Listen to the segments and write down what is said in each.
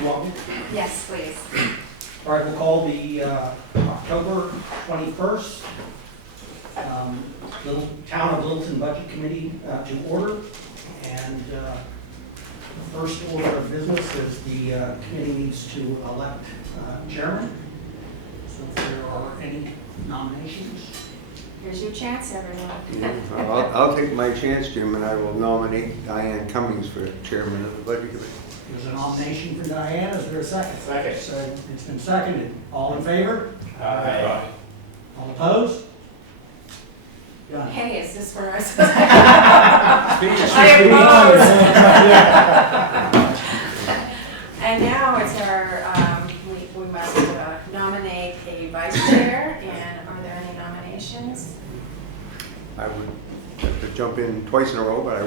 You want me? Yes, please. All right, we'll call the October 21st Town of Littleton Budget Committee to order. And the first order of business is the committee needs to elect chairman. So if there are any nominations. Here's your chance, everyone. I'll take my chance, Jim, and I will nominate Diane Cummings for chairman of the budget committee. There's a nomination for Diane. Is there a second? Second. So it's been seconded. All in favor? Aye. All opposed? Done. Hey, is this where I was supposed to? I oppose. And now it's our, we must nominate a vice chair, and are there any nominations? I would have to jump in twice in a row, but I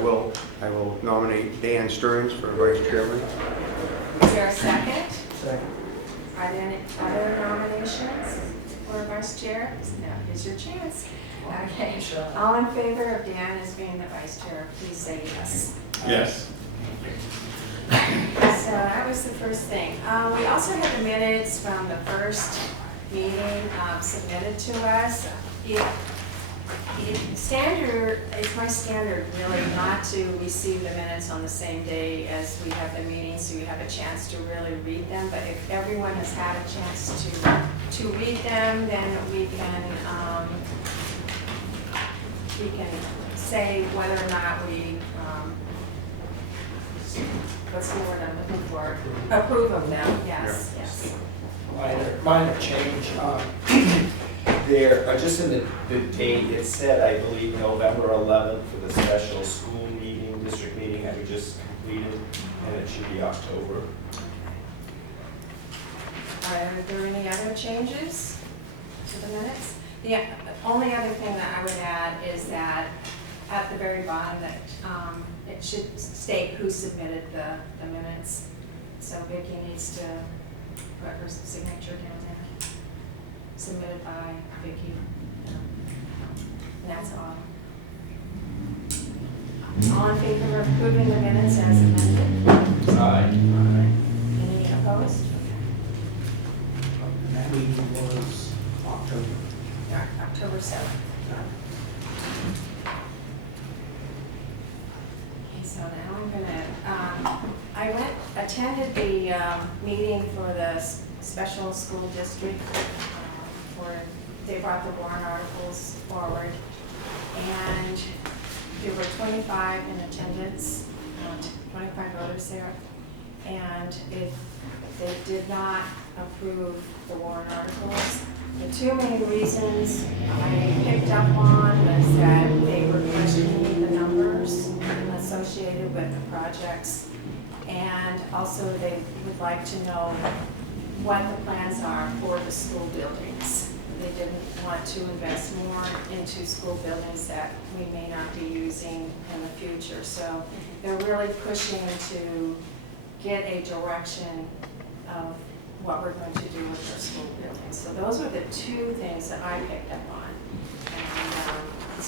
will nominate Dan Stearns for vice chairman. Is there a second? Second. Are there any other nominations for vice chair? No, here's your chance. Okay, all in favor of Dan as being the vice chair, please say yes. Yes. So that was the first thing. We also have the minutes from the first meeting submitted to us. It's my standard really not to receive the minutes on the same day as we have the meeting, so you have a chance to really read them. But if everyone has had a chance to read them, then we can say whether or not we, what's the word I'm looking for? Approve of them, yes, yes. Minor change. There, just in the date, it said, I believe, November 11th for the special school meeting, district meeting that we just completed, and it should be October. Are there any other changes to the minutes? The only other thing that I would add is that at the very bottom that it should state who submitted the minutes. So Vicki needs to put her signature down there. Submitted by Vicki. And that's all. All in favor of approving the minutes as amended? Aye. Any opposed? And that meeting was October. October 7th. Okay, so now I'm gonna, I attended the meeting for the special school district where they brought the warrant articles forward, and there were 25 in attendance, 25 voters there, and they did not approve the warrant articles. The two main reasons I picked up on was that they were questioning the numbers associated with the projects, and also they would like to know what the plans are for the school buildings. They didn't want to invest more into school buildings that we may not be using in the future. So they're really pushing to get a direction of what we're going to do with our school buildings. So those were the two things that I picked up on. And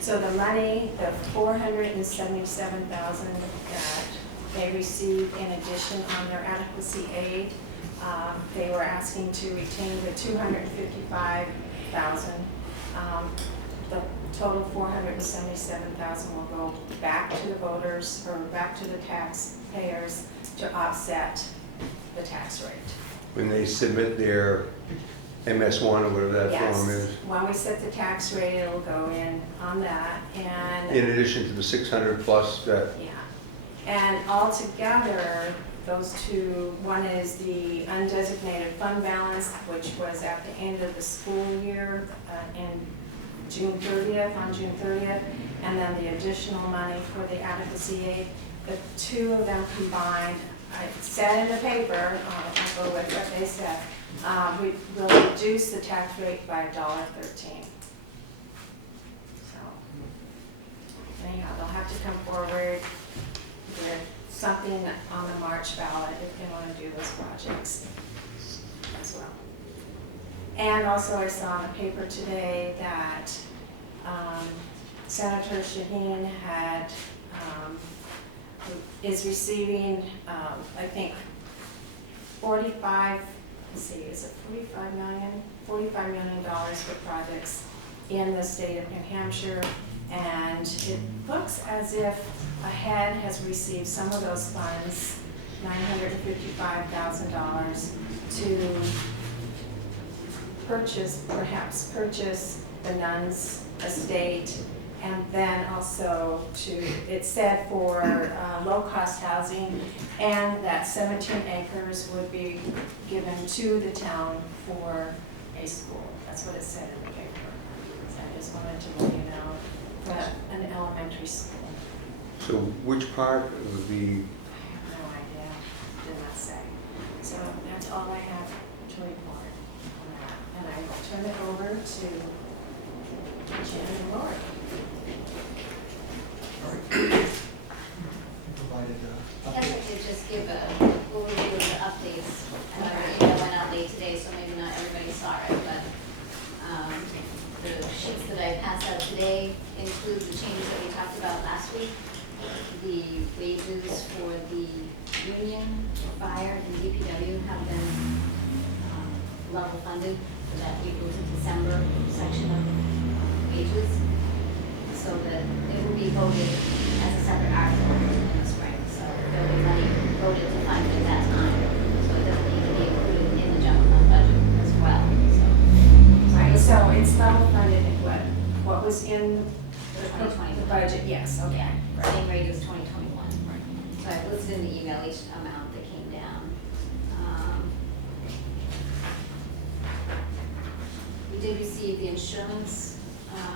so the money, the $477,000 that they received in addition on their adequacy aid, they were asking to retain the $255,000. The total $477,000 will go back to the voters or back to the taxpayers to offset the tax rate. When they submit their MS1 or whatever that form is. When we set the tax rate, it'll go in on that, and In addition to the 600 plus that. yeah, and altogether, those two, one is the undesignated fund balance, which was at the end of the school year in June 30th, on June 30th, and then the additional money for the adequacy aid. The two of them combined, I said in the paper, I'll go with what they said, we will reduce the tax rate by $1.13. So, anyhow, they'll have to come forward with something on the March ballot if they want to do those projects as well. And also I saw in the paper today that Senator Shaheen is receiving, I think, 45, let's see, is it 45 million? $45 million for projects in the state of New Hampshire. And it looks as if AHEAD has received some of those funds, $955,000, to perhaps purchase the nuns' estate, and then also it said for low-cost housing, and that 17 acres would be given to the town for a school. That's what it said in the paper. So I just wanted to let you know, for an elementary school. So which part of the, I have no idea, did not say. So that's all I have to report on that. And I will turn it over to Jen and Lori. Provided I guess I could just give a overview of the updates. I know the email went out late today, so maybe not everybody saw it, but the sheets that I passed out today include the changes that we talked about last week. The wages for the union, fire, and DPW have been level funded for that April to December section of wages, so that it will be voted as a separate article in the spring. So there'll be money voted to fund at that time. So it doesn't need to be included in the general fund budget as well. Right, so it's level funded in what was in the 2020 budget, yes, okay. Yeah, same rate as 2021. So I listed in the email each amount that came down. We did receive the insurance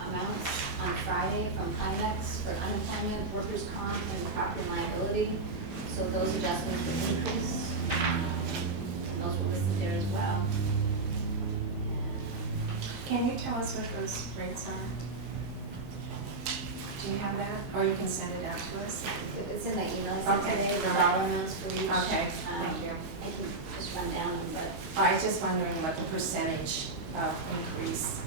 amounts on Friday from Pinex for unemployment, workers' comp, and property and liability. So those adjustments will increase. And those were listed there as well. Can you tell us what those rates are? Do you have that? Or you can send it out to us? It's in the email I sent Okay. today, the dollar amounts for each. Okay, thank you. I can just run down them, but I was just wondering what the percentage of increase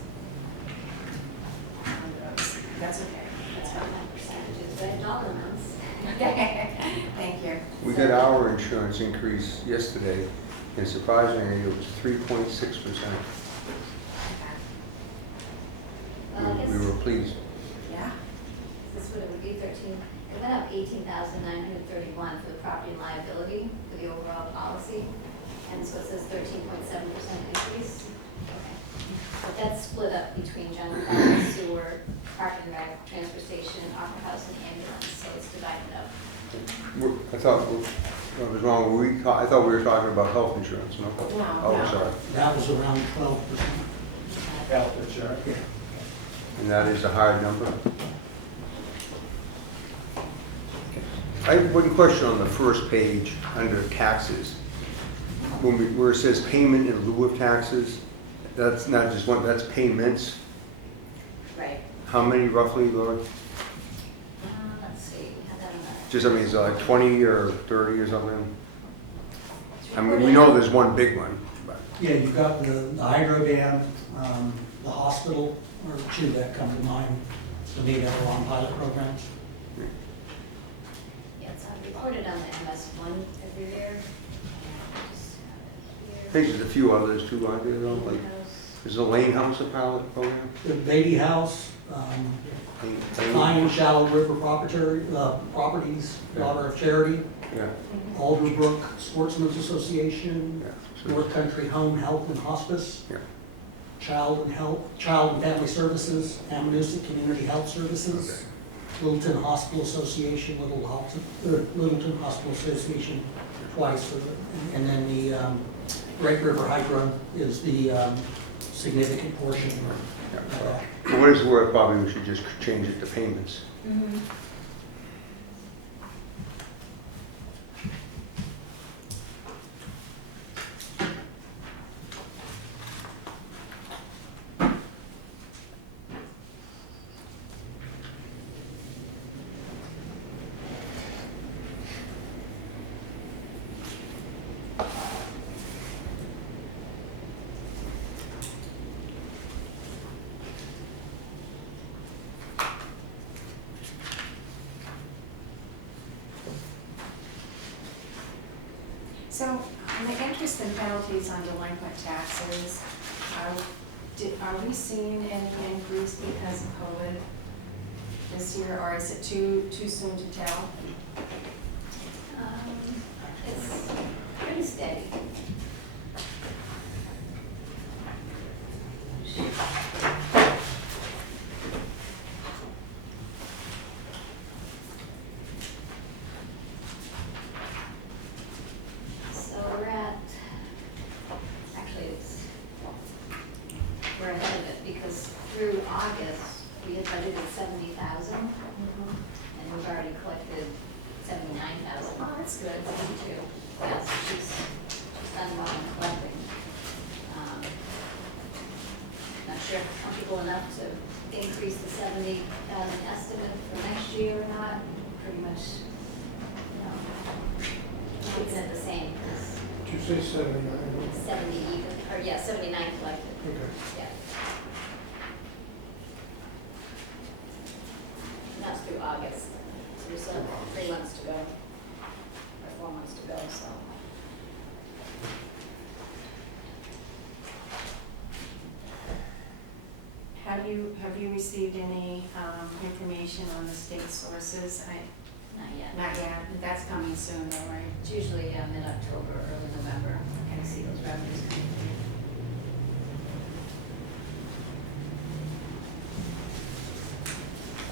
on those. That's okay. That's that's not fine. my percentages, but dollar amounts. Thank you. we got our insurance increase yesterday, and surprisingly, it was 3.6%. Well, I guess, We were pleased. Yeah, this is what it would be, 13, it went up 18,931 for the property and liability for the overall policy. And so it says 13.7% increase. Okay. But that's split up between general fund, sewer, park and rec, transfer station, opera house, and ambulance, so it's divided up. I thought, I was wrong, I thought we were talking about health insurance, no? No, Oh, no. sorry. that was around 12%. Health insurance. And that is a hard number? I have one question on the first page under taxes. Where it says payment in lieu of taxes, that's not just one, that's payments. Right. How many roughly, Laura? Let's see, we have that in the. Just, I mean, is it like 20 or 30 or something? I mean, we know there's one big one, but. Yeah, you've got the hydro dam, the hospital, or two that come to mind, the need that are on pilot programs. Yeah, it's reported on the MS1 every year. And I just have it I here. think there's a few others too, aren't there, though? Like, House. is the Lane House a pilot program? The Beatty House, Pine and Shallow River Properties, Daughter of Charity, Yeah, Alderbrook Sportsman's Association, yeah. So- North Country Home Health and Hospice, Yeah. Child and Family Services, Amanuset Community Health Services, Littleton Hospital Association, Littleton Hospital Association twice, and then the Great River Hydro is the significant portion of Yeah, that. well, for what it's worth, probably we should just change it to payments. Mhm. So And the interest and penalties on delinquent taxes, are we seeing any increase because of COVID this year, or is it too soon to tell? It's pretty steady. So we're ahead of it because through August, we had budgeted 70,000 and we've already collected 79,000. Oh, that's good. 72. Yeah, so she's done well in collecting. Not sure if it's comfortable enough to increase the 70,000 estimate for next year or not. Pretty much, keeping it the same. Did you say 79? 70 even, or yeah, 79 collected. Okay. Yeah. And that's through August. So we still have 3 months to go, or 4 months to go, so. Have you received any information on the state sources? Not yet. Not yet, that's coming soon though, right? It's usually mid-October, early November, I see those revenues coming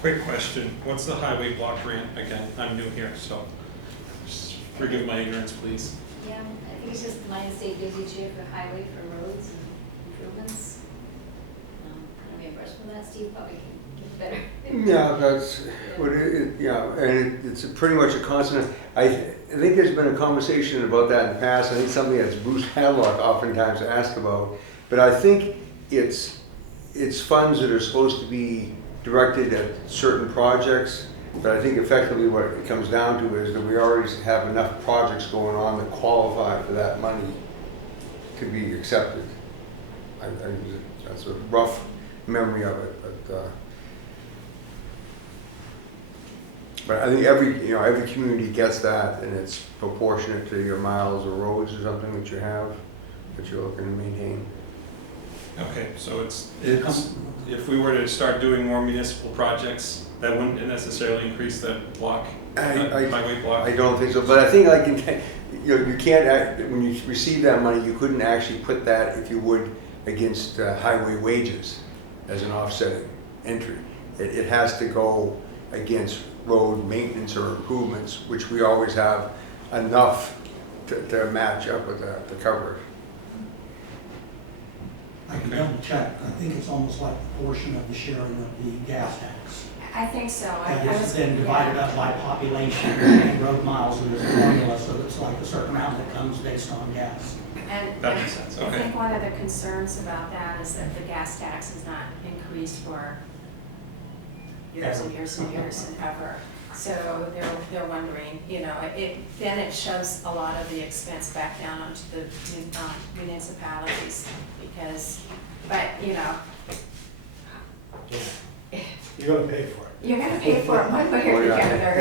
through. Quick question, what's the highway block grant again? I'm new here, so just forgive my ignorance, please. Yeah, I think it's just the money the state gives each year for highway, for roads and improvements. Reimbursement for that, Steve probably can give better. Yeah, that's what and it's pretty much a constant. I think there's been a conversation about that in the past. I think something that's Bruce Hadlock oftentimes asked about. But I think it's funds that are supposed to be directed at certain projects. But I think effectively what it comes down to is that we already have enough projects going on that qualify for that money to be accepted. That's a rough memory of it, but I think every community gets that, and it's proportionate to your miles of roads or something that you have that you're looking to maintain. Okay, so it's if we were to start doing more municipal projects, that wouldn't necessarily increase the block, highway block? I don't think so, but I think you can't, when you receive that money, you couldn't actually put that, if you would, against highway wages as an offsetting entry. It has to go against road maintenance or improvements, which we always have enough to match up with that, to cover it. I can double check, I think it's almost like a portion of the sharing of the gas tax. I think so. And this is then divided up by population and road miles, and there's a formula, so it's like a certain amount that comes based on gas. And That makes sense, I okay. think one of the concerns about that is that the gas tax is not increased for years and years and years and ever. So they're wondering, then it shoves a lot of the expense back down onto the municipalities because, You're gonna pay for it. you're gonna pay for it one way or Oh, the yeah. other.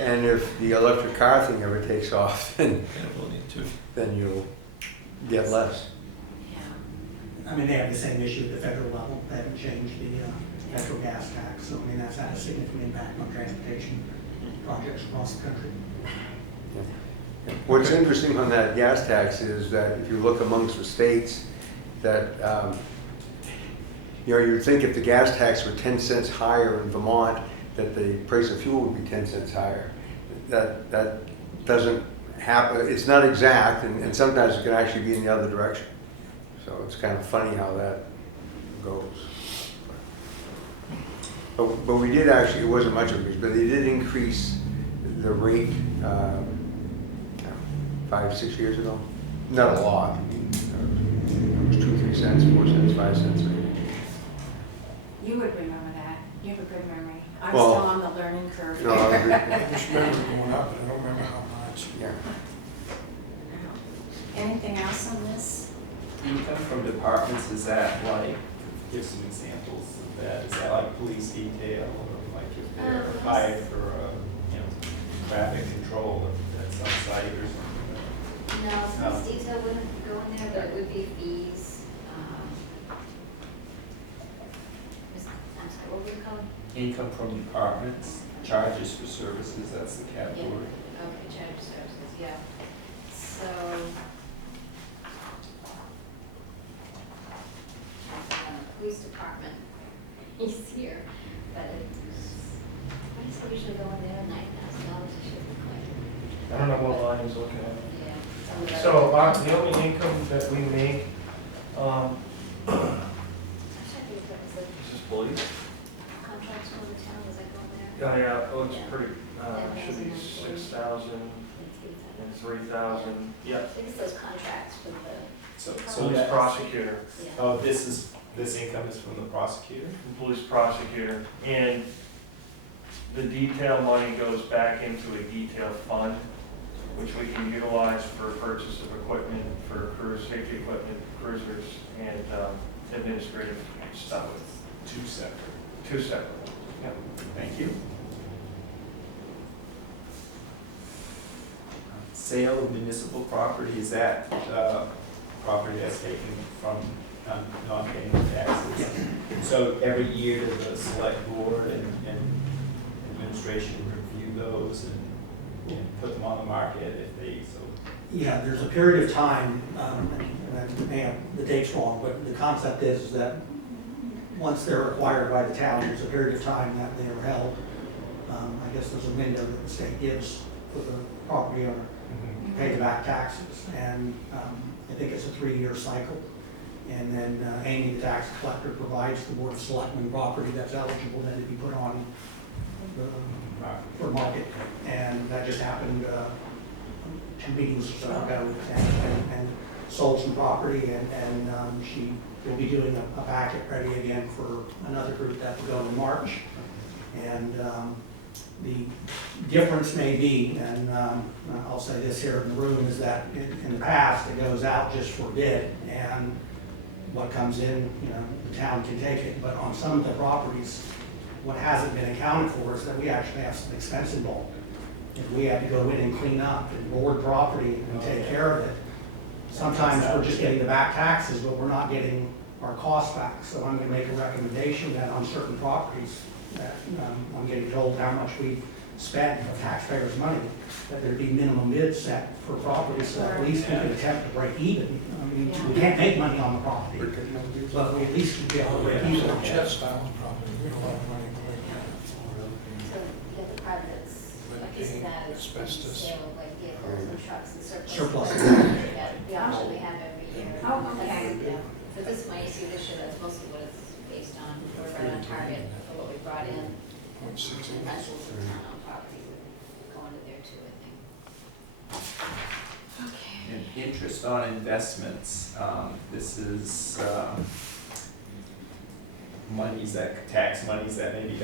And if the electric car thing ever takes off, then We'll need to. you'll get less. Yeah. I mean, they have the same issue at the federal level, they haven't changed the natural gas tax, so I mean, that's had a significant impact on transportation projects across the country. What's interesting on that gas tax is that if you look amongst the states, that you'd think if the gas tax were 10 cents higher in Vermont, that the price of fuel would be 10 cents higher. That doesn't happen. It's not exact, and sometimes it can actually be in the other direction. So it's kind of funny how that goes. But we did actually, it wasn't much of a increase, but they did increase the rate 5, 6 years ago. Not a lot. It was 2, 3 cents, 4 cents, 5 cents. You would remember that. You have a good memory. I'm Well, still on the learning curve. No, I just remember it going up, but I don't remember how much. yeah. Anything else on this? Income from departments, is that like, give some examples of that, is that like police detail, or like if they're hired for, traffic control at some site or something? No, it's not this detail wouldn't go in there, but it would be fees. I'm sorry, what would we call it? Income from departments, charges for services, that's the category. Okay, charge services, yeah. So. Police department, he's here, but I just we should go in there $9,000, it should be quite. I don't know what line he's looking at. Yeah. So, the only income that we make, I checked if that was this is police. a contract for the town, was that going there? Yeah, yeah, it looks Yeah. pretty, should be 6,000 and 3,000, yeah. I think it's those contracts with the, So Police that, prosecutor, yeah. oh, this income is from the prosecutor? police prosecutor, and the detail money goes back into a detail fund, which we can utilize for purchase of equipment, for cruise, safety equipment, cruisers, and administrative stuff. Two separate. Two separate, yeah. Thank you. Sale of municipal property, is that property that's taken from non-paying taxes? Yes. So every year does the select board and administration review those and put them on the market if they so? Yeah, there's a period of time, and the date's wrong, but the concept is that once they're acquired by the town, there's a period of time that they are held. I guess there's a window that the state gives for the property owner to pay the back taxes, and I think it's a 3-year cycle. And then Amy, the tax collector, provides the board of selectmen property that's eligible then to be put on for market. And that just happened 2 meetings or so ago, and sold some property, and she will be doing a packet ready again for another group that will go in March. And the difference may be, and I'll say this here in the room, is that in the past, it goes out just for bid, and what comes in, the town can take it. But on some of the properties, what hasn't been accounted for is that we actually have some expense involved. If we have to go in and clean up and board property and take care of it, sometimes we're just getting the back taxes, but we're not getting our costs back. So I'm gonna make a recommendation that on certain properties, that I'm getting told how much we've spent of taxpayers' money, that there'd be minimum bids set for properties, so at least we could attempt to break even. I mean, we can't make money on the property, but we at least could be able to break even. Chest Island property, we don't have money going So you have the part that's, a piece of that is Asbestos. sale of like vehicles and trucks and Surplus. Yeah, the auction we have every year. Oh, okay. That's- yeah. So this one you see this year, that's mostly what it's based on. We're right on target for what we brought in. And rentals of town property would go into there too, I think. Okay. And interest on investments, this is monies that, tax monies that maybe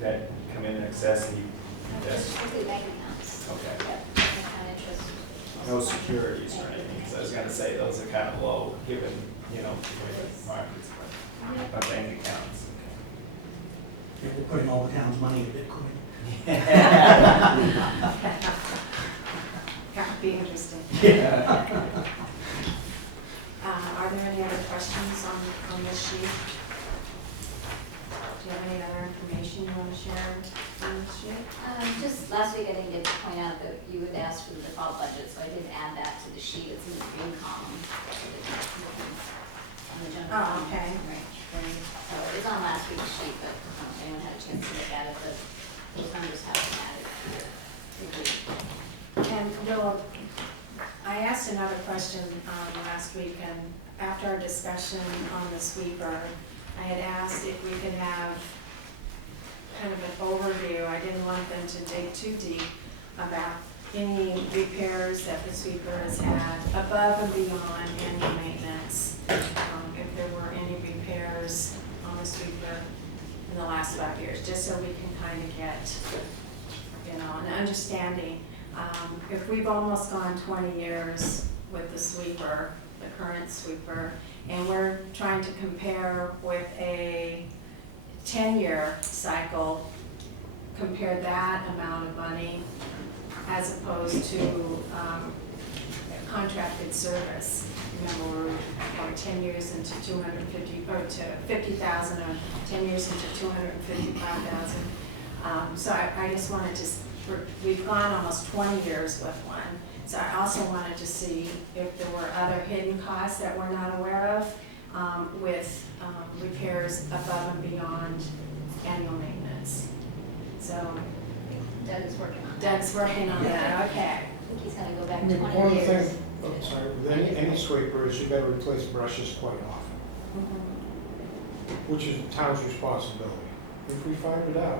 that come in excess and you invest. Strictly bank accounts. Okay. Yeah, account interest. No securities or anything, because I was gonna say those are kind of low, given, the markets, but bank accounts, Yeah, we're putting all the town's money into Bitcoin. That would be interesting. Yeah. Are there any other questions on this sheet? Do you have any other information you want to share on this sheet? Just last week, I didn't get to point out that you had asked for the default budget, so I did add that to the sheet. It's in the green column. On the general Oh, column. okay. Right. So it's on last week's sheet, but anyone had a chance to look at it, but those numbers have been added to And Bill, I asked another question last week, and after our discussion on the sweeper, I had asked if we could have kind of an overview. I didn't want them to dig too deep about any repairs that the sweeper has had above and beyond annual maintenance. If there were any repairs on the sweeper in the last 5 years, just so we can kind of get, an understanding. If we've almost gone 20 years with the sweeper, the current sweeper, and we're trying to compare with a 10-year cycle, compare that amount of money as opposed to contracted service. Remember, we're about 10 years into 250, or to 50,000, or 10 years into 255,000. So I just wanted to, we've gone almost 20 years with one. So I also wanted to see if there were other hidden costs that we're not aware of with repairs above and beyond annual maintenance. So Doug is working on that. Doug's working on that, okay. I think he's gonna go back I mean, 20 one of the years. things, I'm sorry, with any sweeper is you gotta replace brushes quite often, Mhm. which is the town's responsibility. If we find it out,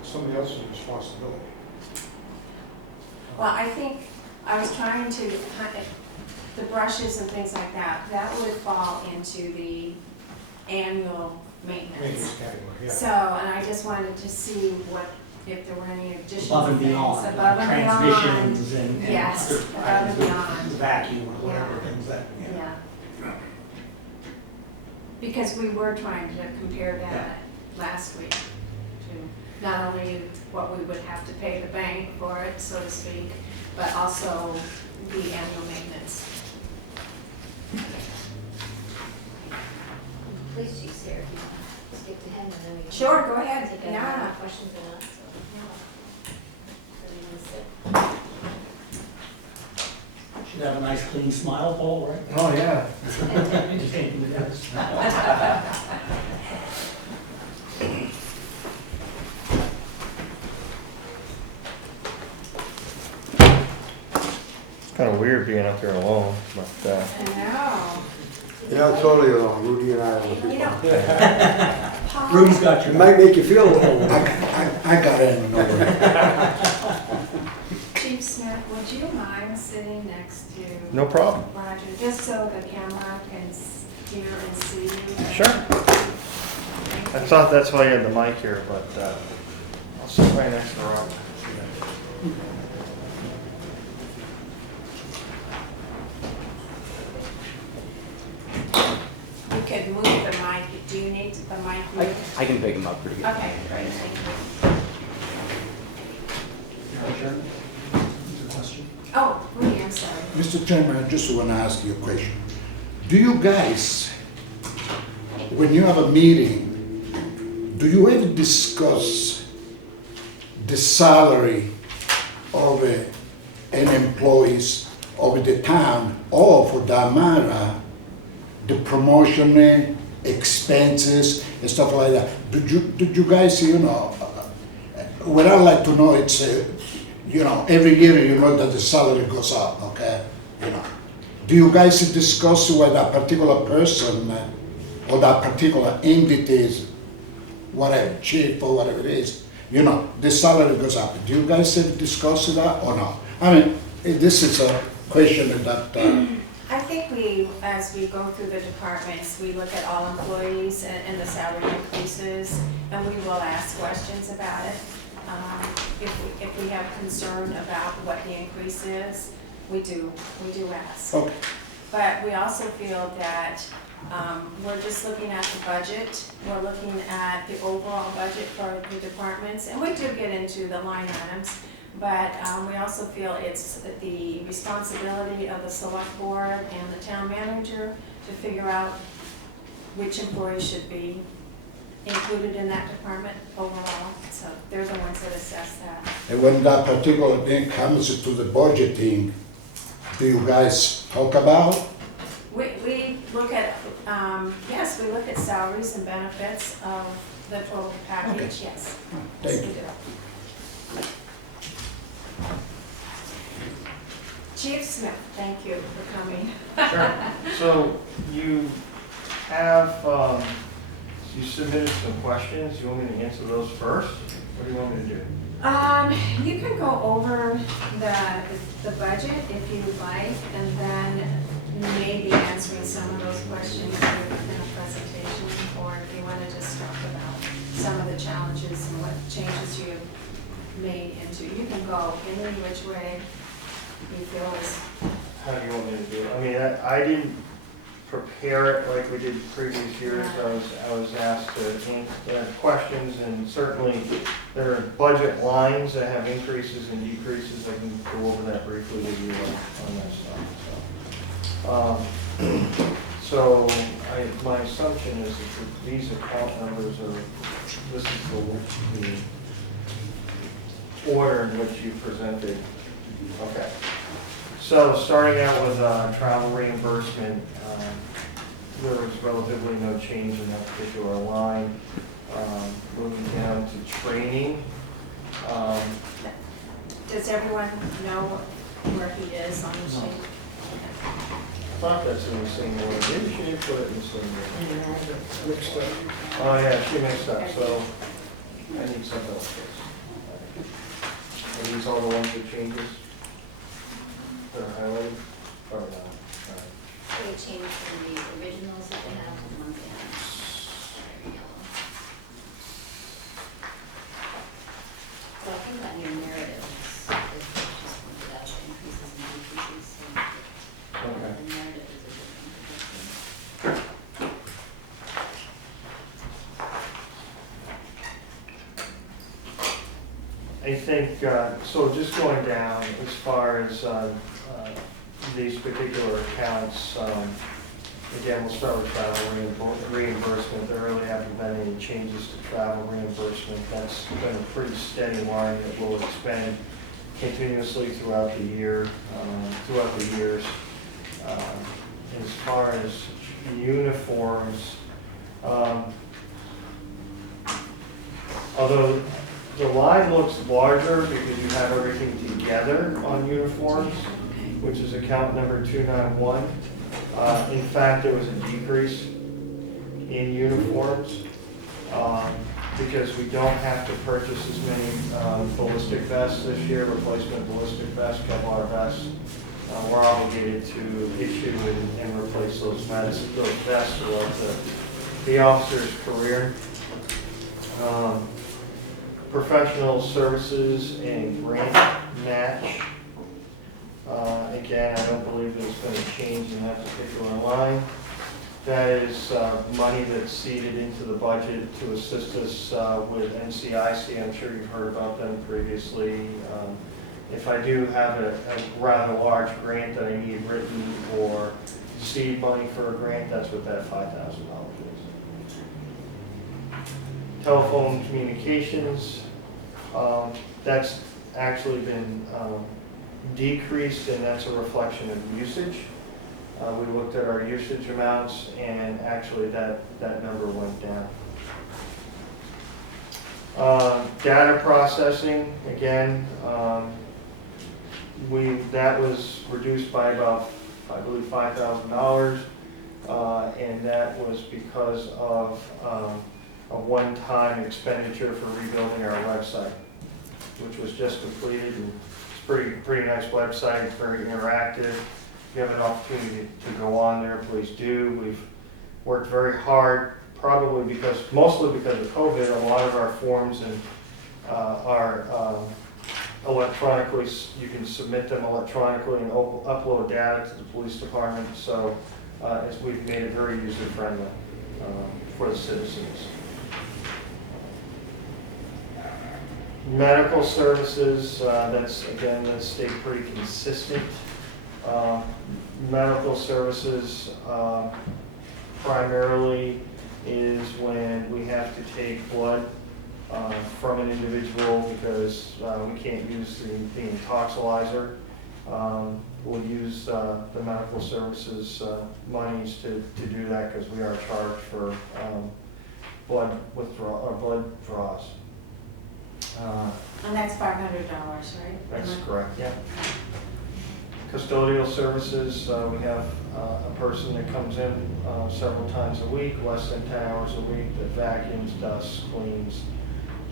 it's somebody else's responsibility. Well, I think I was trying to, the brushes and things like that, that would fall into the annual maintenance. Maintenance category, yeah. So, and I just wanted to see what, if there were any additional Above and things. beyond, Above and beyond. transmissions and Yes, other above and items, beyond. vacuum or whatever, Yeah. things that, Yeah. Because we were trying to compare Yeah. that last week to not only what we would have to pay the bank for it, so to speak, but also the annual maintenance. Police chief's here, if you want to skip to him and then we can. Sure, go ahead. Take any Yeah. more questions or not, so. Everyone sit. should have a nice clean smile, Paul, right? Oh, yeah. Just anything that has. It's kind of weird being up here alone, but I know. You're not totally alone, Rudy and I are looking. You know, Paul, Rudy's got It your. might make you feel old. I got in and over. Chief Smith, would you mind sitting next to no problem. Roger, just so the camera can hear and see you? Sure. I thought that's why you had the mic here, but I'll sit right next to Rob. You could move the mic. Do you need the mic moved? I can pick him up pretty good. Okay, great, thank you. Question? Oh, Rudy, I'm sorry. Mr. Chairman, I just want to ask you a question. Do you guys, when you have a meeting, do you ever discuss the salary of an employees of the town, or for that matter, the promotion expenses and stuff like that? Did you guys, what I'd like to know, it's, every year you know that the salary goes up, okay? Do you guys discuss with that particular person or that particular entities, whatever, chief or whatever it is, the salary goes up? Do you guys ever discuss that or not? I mean, this is a question that... I think we, as we go through the departments, we look at all employees and the salary increases, and we will ask questions about it. If we have concern about what the increase is, we do ask. Okay. But we also feel that we're just looking at the budget, we're looking at the overall budget for the departments, and we do get into the line items, but we also feel it's the responsibility of the select board and the town manager to figure out which employees should be included in that department overall. So they're the ones that assess that. And when that particular thing comes to the budgeting, do you guys talk about? We look at, yes, we look at salaries and benefits of the total package, Okay. yes. Thank Yes, we you. do. Chief Smith, thank you for coming. Sure. So you have, you submitted some questions. You want me to answer those first? What do you want me to do? You can go over the budget if you like, and then maybe answering some of those questions in a presentation, or if you want to just talk about some of the challenges and what changes you've made into. You can go any which way you feel is. How do you want me to do it? I mean, I didn't prepare it like we did previous years. I was asked to answer questions, and certainly there are budget lines that have increases and decreases. I can go over that briefly with you on that stuff. So my assumption is that these account numbers are, this is the order in which you presented. Okay. So starting out with travel reimbursement, there was relatively no change in that particular line. Moving down to training. Does everyone know where he is on the sheet? I thought that's in the same order. Maybe she didn't put it in the same order. Mixed up. Oh, yeah, she mixed up, so I need something else. Are these all the ones with changes? That are highlighted? Or not? All right. They changed from the originals that they have to the ones they have. They're yellow. So I think on your narrative, it's just pointed out the increases and decreases, so Okay. the narrative is a different. I think, so just going down as far as these particular accounts, again, we'll start with travel reimbursement. There really haven't been any changes to travel reimbursement. That's been a pretty steady line that will expand continuously throughout the year, throughout the years. As far as uniforms, although the line looks larger because you have everything together on uniforms, which is account number 291. In fact, there was a decrease in uniforms because we don't have to purchase as many ballistic vests this year, replacement ballistic vests, Kevlar vests. We're obligated to issue and replace those vests throughout the officer's career. Professional services and grant match. Again, I don't believe there's been a change in that particular line. That is money that's seeded into the budget to assist us with NCIC. I'm sure you've heard about them previously. If I do have a rather large grant that I need written or seed money for a grant, that's what that $5,000 is. Telephone communications, that's actually been decreased, and that's a reflection of usage. We looked at our usage amounts, and actually that number went down. Data processing, again, that was reduced by about, I believe, $5,000, and that was because of a one-time expenditure for rebuilding our website, which was just completed. And it's pretty nice website, it's very interactive. If you have an opportunity to go on there, please do. We've worked very hard, mostly because of COVID. A lot of our forms and are electronically, you can submit them electronically and upload data to the police department. So we've made it very user-friendly for the citizens. Medical services, that's stayed pretty consistent. Medical services primarily is when we have to take blood from an individual because we can't use the intoxilizer. We'll use the medical services monies to do that because we are charged for blood draws. And that's $500, right? That's correct, yeah. Custodial services, we have a person that comes in several times a week, less than 10 hours a week, that vacuums, dusts, cleans,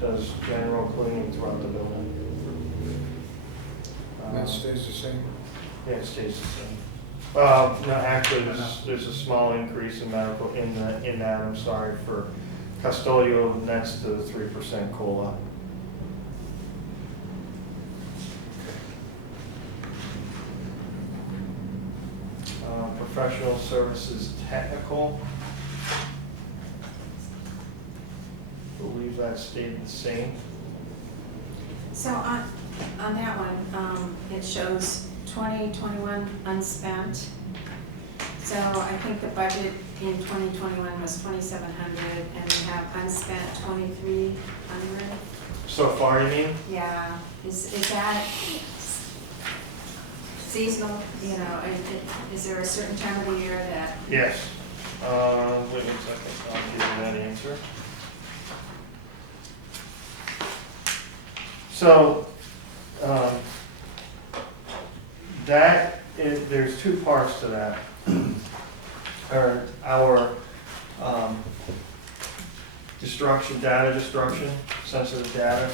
does general cleaning throughout the building. That stays the same? Yeah, it stays the same. No, actually, there's a small increase in medical, in that, I'm sorry, for custodial, and that's the 3% COLA. Professional services technical. I believe that stayed the same. So on that one, it shows 2021 unspent, So I think the budget in 2021 was 2,700, and we have unspent 2,300. So far, you mean? Yeah, is that seasonal, you know, is there a certain time of the year that, Yes. Wait 1 second, I'll give you that answer. So, there's two parts to that. Our data destruction, sensitive data.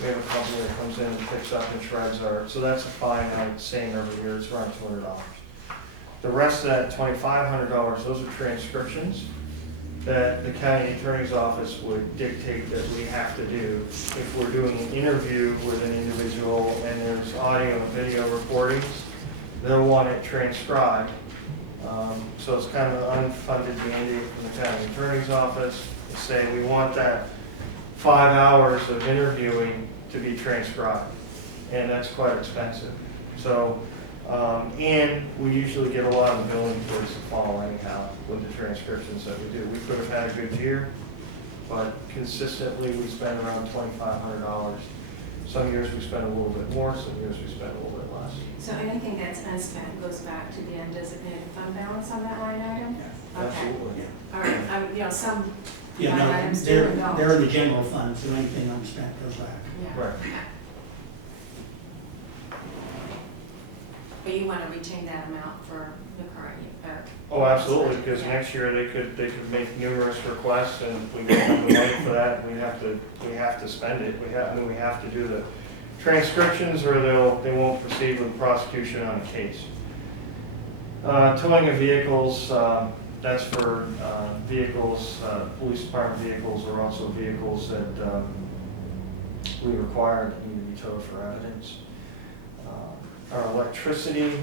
We have a company that comes in and picks up and shreds our, so that's a fine, I'm saying every year, it's around $200. The rest of that $2,500, those are transcriptions that the county attorney's office would dictate that we have to do. If we're doing an interview with an individual and there's audio and video recordings, they'll want it transcribed. So it's kind of an unfunded mandate from the county attorney's office to say we want that 5 hours of interviewing to be transcribed, and that's quite expensive. So, and we usually get a lot of the billing towards the fall anyhow with the transcriptions that we do. We could have had a good year, but consistently we spend around $2,500. Some years we spend a little bit more, some years we spend a little bit less. so anything that's unspent goes back to the undesignated fund balance on that line item? Okay. Absolutely. All right, you know, some Yeah, line no, items do they're, and don't. they're in the general fund, so anything unspent goes back. Yeah. Right. But you want to retain that amount for the current year? Oh, absolutely, because next year they could make numerous requests and we don't have the money for that, we have to spend it. We have to do the transcriptions or they won't proceed with prosecution on a case. Towing of vehicles, that's for vehicles, police department vehicles are also vehicles that we require that need to be towed for evidence. Our electricity,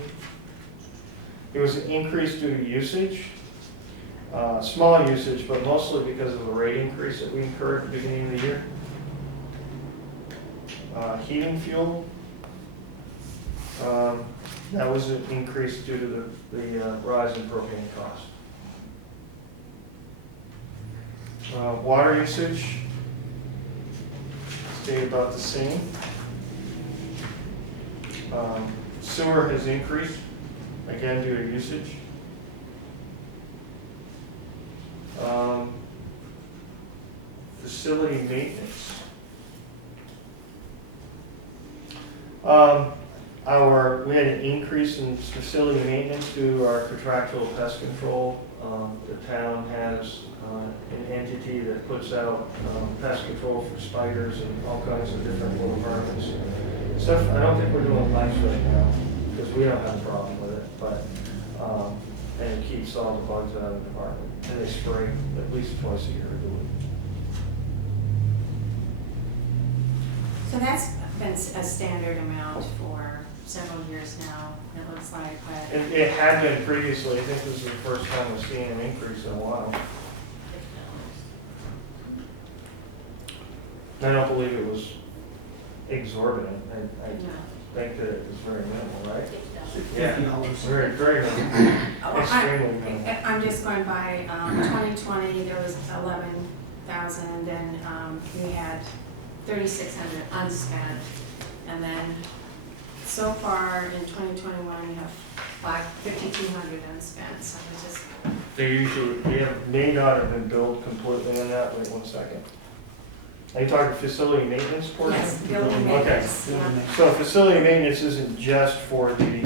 it was an increase due to usage, small usage, but mostly because of the rate increase that we incurred at the beginning of the year. Heating fuel, that was an increase due to the rise in propane cost. Water usage stayed about the same. Sewer has increased, again due to usage. Facility maintenance. We had an increase in facility maintenance due to our contractual pest control. The town has an entity that puts out pest control for spiders and all kinds of different little vermins. Stuff, I don't think we're doing mice right now, because we don't have a problem with it, but, and it keeps all the bugs out of the department. And they spray at least twice a year, I believe. So that's been a standard amount for several years now, it looks like, but. It had been previously, I think this is the first time we're seeing an increase in a while. I don't believe it was exorbitant. I No. think that it was very minimal, right? $50. Very, very minimal. Oh, Extremely minimal. I'm just going by, 2020, there was 11,000, and we had 3,600 unspent. And then so far in 2021, we have 5,200 unspent, so it's just. May not have been billed completely on that. Wait 1 second. Are you talking facility maintenance portion? Yes, building Okay. maintenance, yeah. So facility maintenance isn't just for the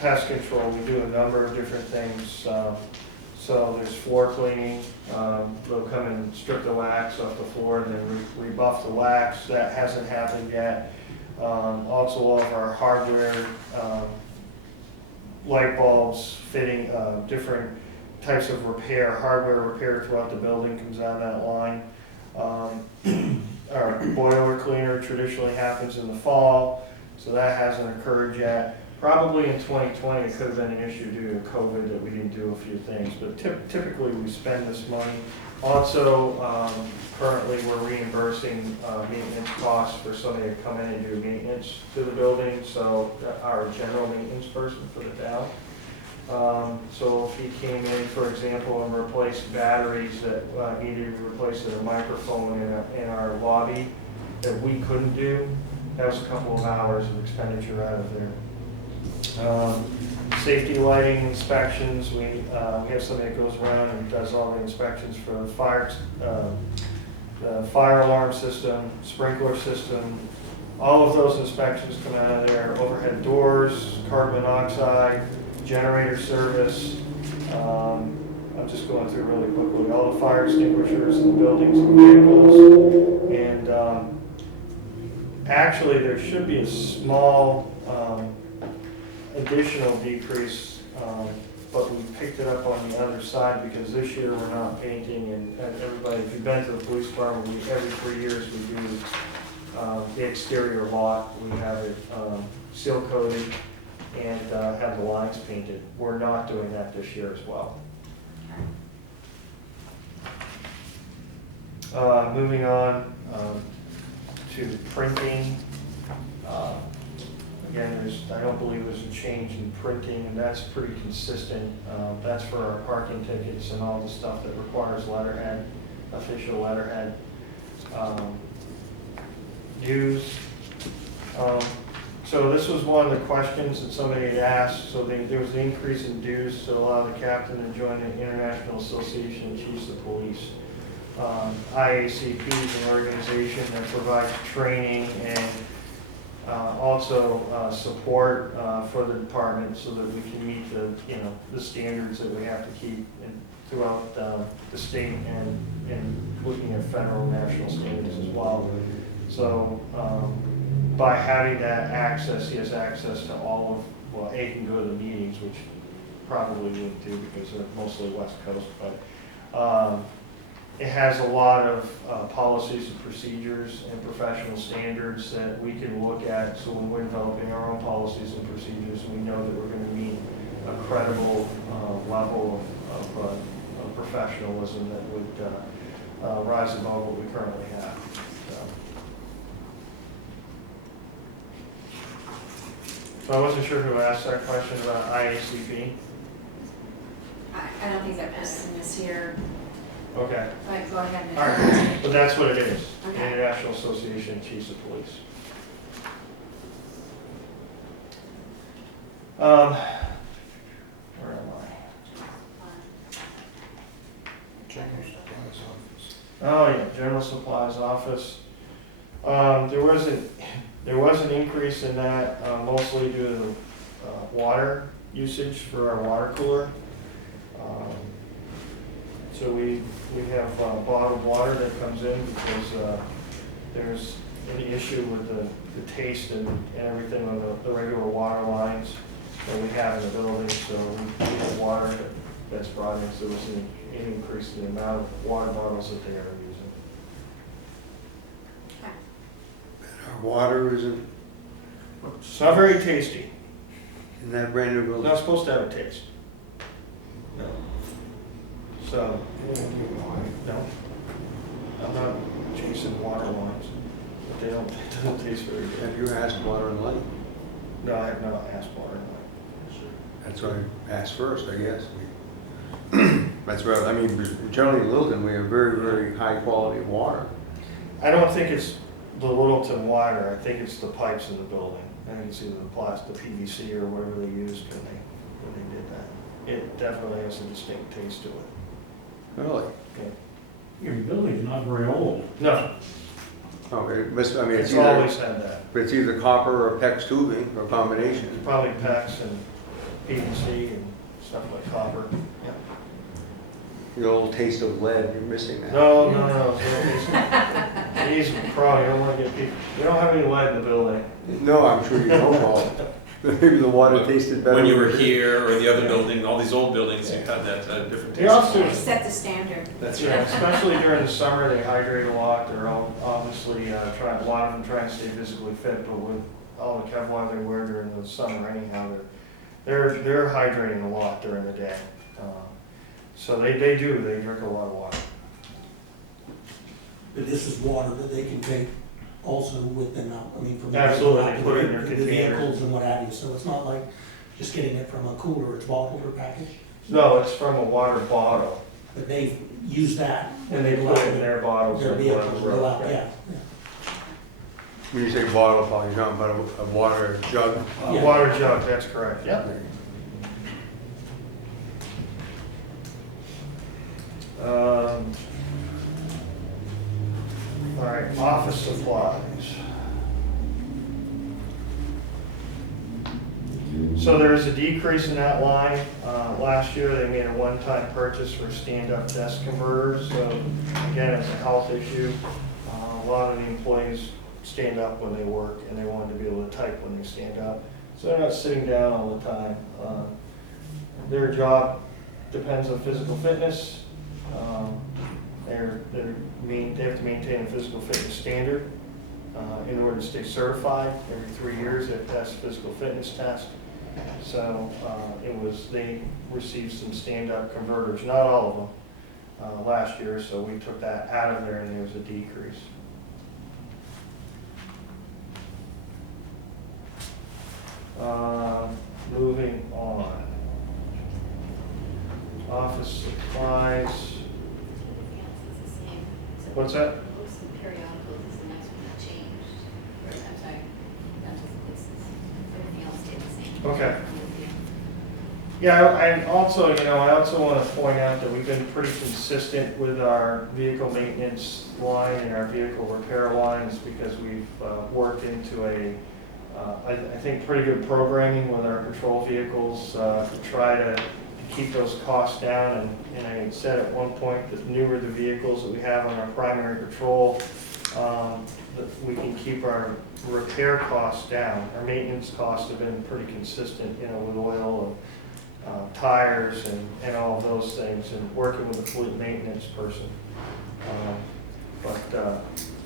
pest control. We do a number of different things. So there's floor cleaning. They'll come and strip the wax off the floor and then rebuff the wax. That hasn't happened yet. Also all of our hardware, light bulbs, fitting, different types of repair, hardware repair throughout the building comes out of that line. Our boiler cleaner traditionally happens in the fall, so that hasn't occurred yet. Probably in 2020, it could have been an issue due to COVID that we didn't do a few things, but typically we spend this money. Also, currently we're reimbursing maintenance costs for somebody to come in and do maintenance to the building, so our general maintenance person for the town. So if he came in, for example, and replaced batteries that needed to be replaced in a microphone in our lobby that we couldn't do, that was a couple of hours of expenditure out of there. Safety lighting inspections, we have somebody that goes around and does all the inspections for the fire alarm system, sprinkler system. All of those inspections come out of there. Overhead doors, carbon monoxide, generator service. I'm just going through really quickly. All the fire extinguishers in the buildings and vehicles. And actually, there should be a small additional decrease, but we picked it up on the other side because this year we're not painting, and everybody, if you've been to the police department, every 3 years we do the exterior lot. We have it seal coated and have the lines painted. We're not doing that this year as well. Moving on to printing. Again, I don't believe there's a change in printing, and that's pretty consistent. That's for our parking tickets and all the stuff that requires letterhead, official letterhead. Dues. So this was one of the questions that somebody had asked. So there was an increase in dues to allow the captain to join the International Association of Chiefs of Police. IACP is an organization that provides training and also support for the department so that we can meet the standards that we have to keep throughout the state and looking at federal and national standards as well. So by having that access, he has access to all of, well, he can go to the meetings, which probably wouldn't do because they're mostly West Coast, but it has a lot of policies and procedures and professional standards that we can look at. So when we're developing our own policies and procedures, we know that we're going to meet a credible level of professionalism that would rise above what we currently have. So I wasn't sure who asked that question about IACP. I don't think that person is here. Okay. But go ahead and. All right, but that's what it is, Okay. the International Association of Chiefs of Police. Where am I? General supplies office. Oh yeah, General Supplies Office. There was an increase in that, mostly due to water usage for our water cooler. So we have bottled water that comes in because there's an issue with the taste and everything on the regular water lines that we have in the building. So we have water that's brought in, so there's an increase in the amount of water bottles that they are using. Our water isn't It's not very tasty. in that brand new It's building. not supposed to have a taste. No. So, no. I'm not chasing water lines, but they don't taste very good. Have you asked Water and Light? No, I have not asked water line. That's why I asked first, I guess. That's right. I mean, generally in Littleton, we have very, very high quality of water. I don't think it's the Littleton water. I think it's the pipes in the building. I think it's either the plastic, PVC, or whatever they used when they did that. It definitely has a distinct taste to it. Really? Okay. Your building's not very old. No, Okay, I mean, it's always had that. but it's either copper or PEX tubing or a combination. Probably PEX and PVC and stuff like copper. Yeah. The old taste of lead, you're missing that. No. Jeez, Crawl, you don't want to get people. We don't have any lead in the building. No, I'm sure you know, Paul. Maybe the water tasted better. When you were here or the other building, all these old buildings, you had that different They taste. also, Set the standard. That's yeah, right. especially during the summer, they hydrate a lot. They're all obviously a lot of them trying to stay physically fit, but with all the Kevlar they wear during the summer anyhow, they're hydrating a lot during the day. So they drink a lot of water. But this is water that they can take also with them out, I mean, from. Absolutely, they put it in their the containers. vehicles and what have you, so it's not like just getting it from a cooler, it's bottled or packaged, No, it's from a water bottle, but they use that. and they put it in their bottles. Their and go on vehicles the go road. out, yeah. When you say bottle, Paul, you're talking about a water jug? A Yeah. water jug, that's correct, yeah. All right, office supplies. So there is a decrease in that line. Last year, they made a one-time purchase for stand-up desk converters. So again, it's a health issue. A lot of the employees stand up when they work, and they want to be able to type when they stand up. So they're not sitting down all the time. Their job depends on physical fitness. They have to maintain a physical fitness standard in order to stay certified. Every 3 years, they pass a physical fitness test. So they received some stand-up converters, not all of them, last year. So we took that out of there, and there was a decrease. Moving on. Office supplies. Everything else is the same. So What's that? books and periodicals is the next one that changed. I'm sorry, rentals and leases. Everything else stayed the same. Okay. Yeah, I also want to point out that we've been pretty consistent with our vehicle maintenance line and our vehicle repair lines because we've worked into I think pretty good programming with our patrol vehicles to try to keep those costs down. And I said at one point that the newer the vehicles that we have on our primary patrol, that we can keep our repair costs down. Our maintenance costs have been pretty consistent, with oil and tires and all of those things, and working with a fleet maintenance person.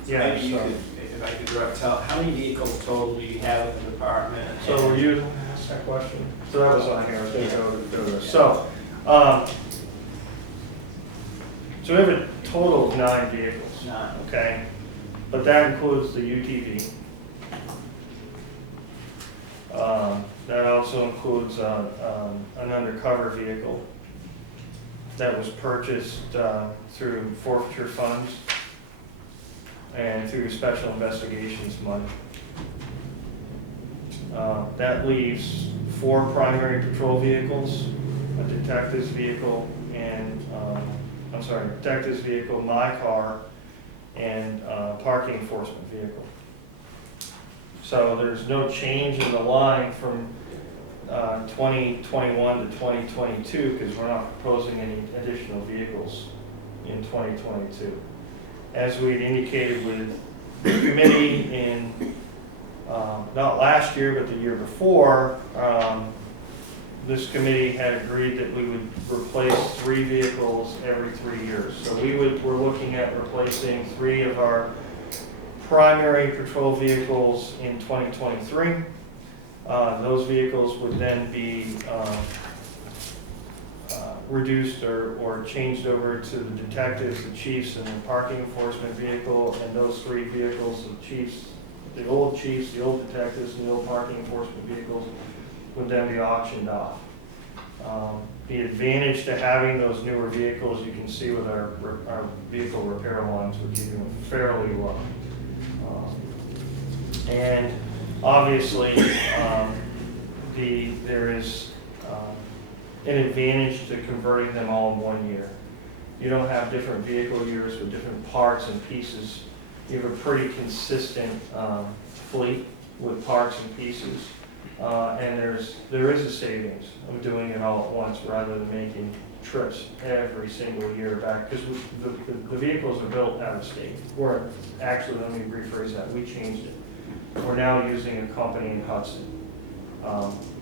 Yeah. Maybe you could, if I could direct, tell, how many vehicles total do you have in the department? So were you asked that question? So that was on here, I was gonna go to this. So we have a total of 9 vehicles. 9. Okay, but that includes the UTV. That also includes an undercover vehicle that was purchased through forfeiture funds and through special investigations money. That leaves 4 primary patrol vehicles, a detective's vehicle, and detective's vehicle, my car, and parking enforcement vehicle. So there's no change in the line from 2021 to 2022 because we're not proposing any additional vehicles in 2022. As we'd indicated with the committee in, not last year, but the year before, this committee had agreed that we would replace 3 vehicles every 3 years. So we're looking at replacing 3 of our primary patrol vehicles in 2023. Those vehicles would then be reduced or changed over to the detectives, the chiefs, and the parking enforcement vehicle, and those 3 vehicles, the old chiefs, the old detectives, and the old parking enforcement vehicles would then be auctioned off. The advantage to having those newer vehicles, you can see with our vehicle repair lines, we're keeping them fairly low. And obviously, there is an advantage to converting them all in 1 year. You don't have different vehicle years with different parts and pieces. You have a pretty consistent fleet with parts and pieces. And there is a savings of doing it all at once rather than making trips every single year back, because the vehicles are built out of state. Actually, let me rephrase that, we changed it. We're now using a company in Hudson.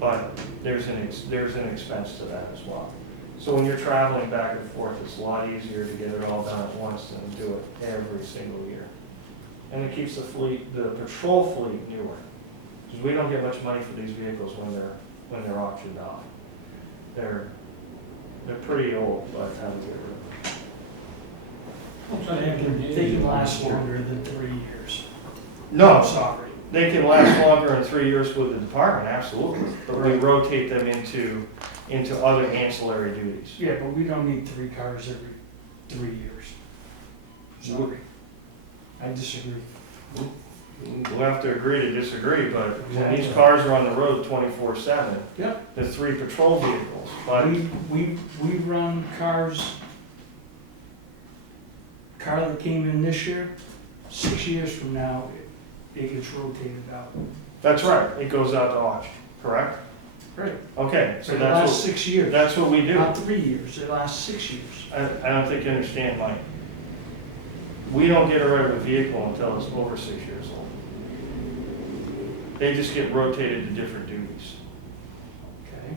But there's an expense to that as well. So when you're traveling back and forth, it's a lot easier to get it all done at once than do it every single year. And it keeps the patrol fleet newer. Because we don't get much money for these vehicles when they're auctioned off. They're pretty old by the time we get rid of them. They can last longer than 3 years. No, Sorry. they can last longer than 3 years with the department, absolutely. But we rotate them into other ancillary duties. Yeah, but we don't need 3 cars every 3 years. Sorry. I disagree. We'll have to agree to disagree, but when these cars are on the road 24/7, Yep. they're 3 patrol vehicles. But We run cars, car that came in this year, 6 years from now, it gets rotated out. that's right, it goes out to auction, correct? Right. Okay, so It lasts that's 6 years, what we do. not 3 years, it lasts 6 years. I don't think you understand, Mike. We don't get rid of a vehicle until it's over 6 years old. They just get rotated to different duties. Okay.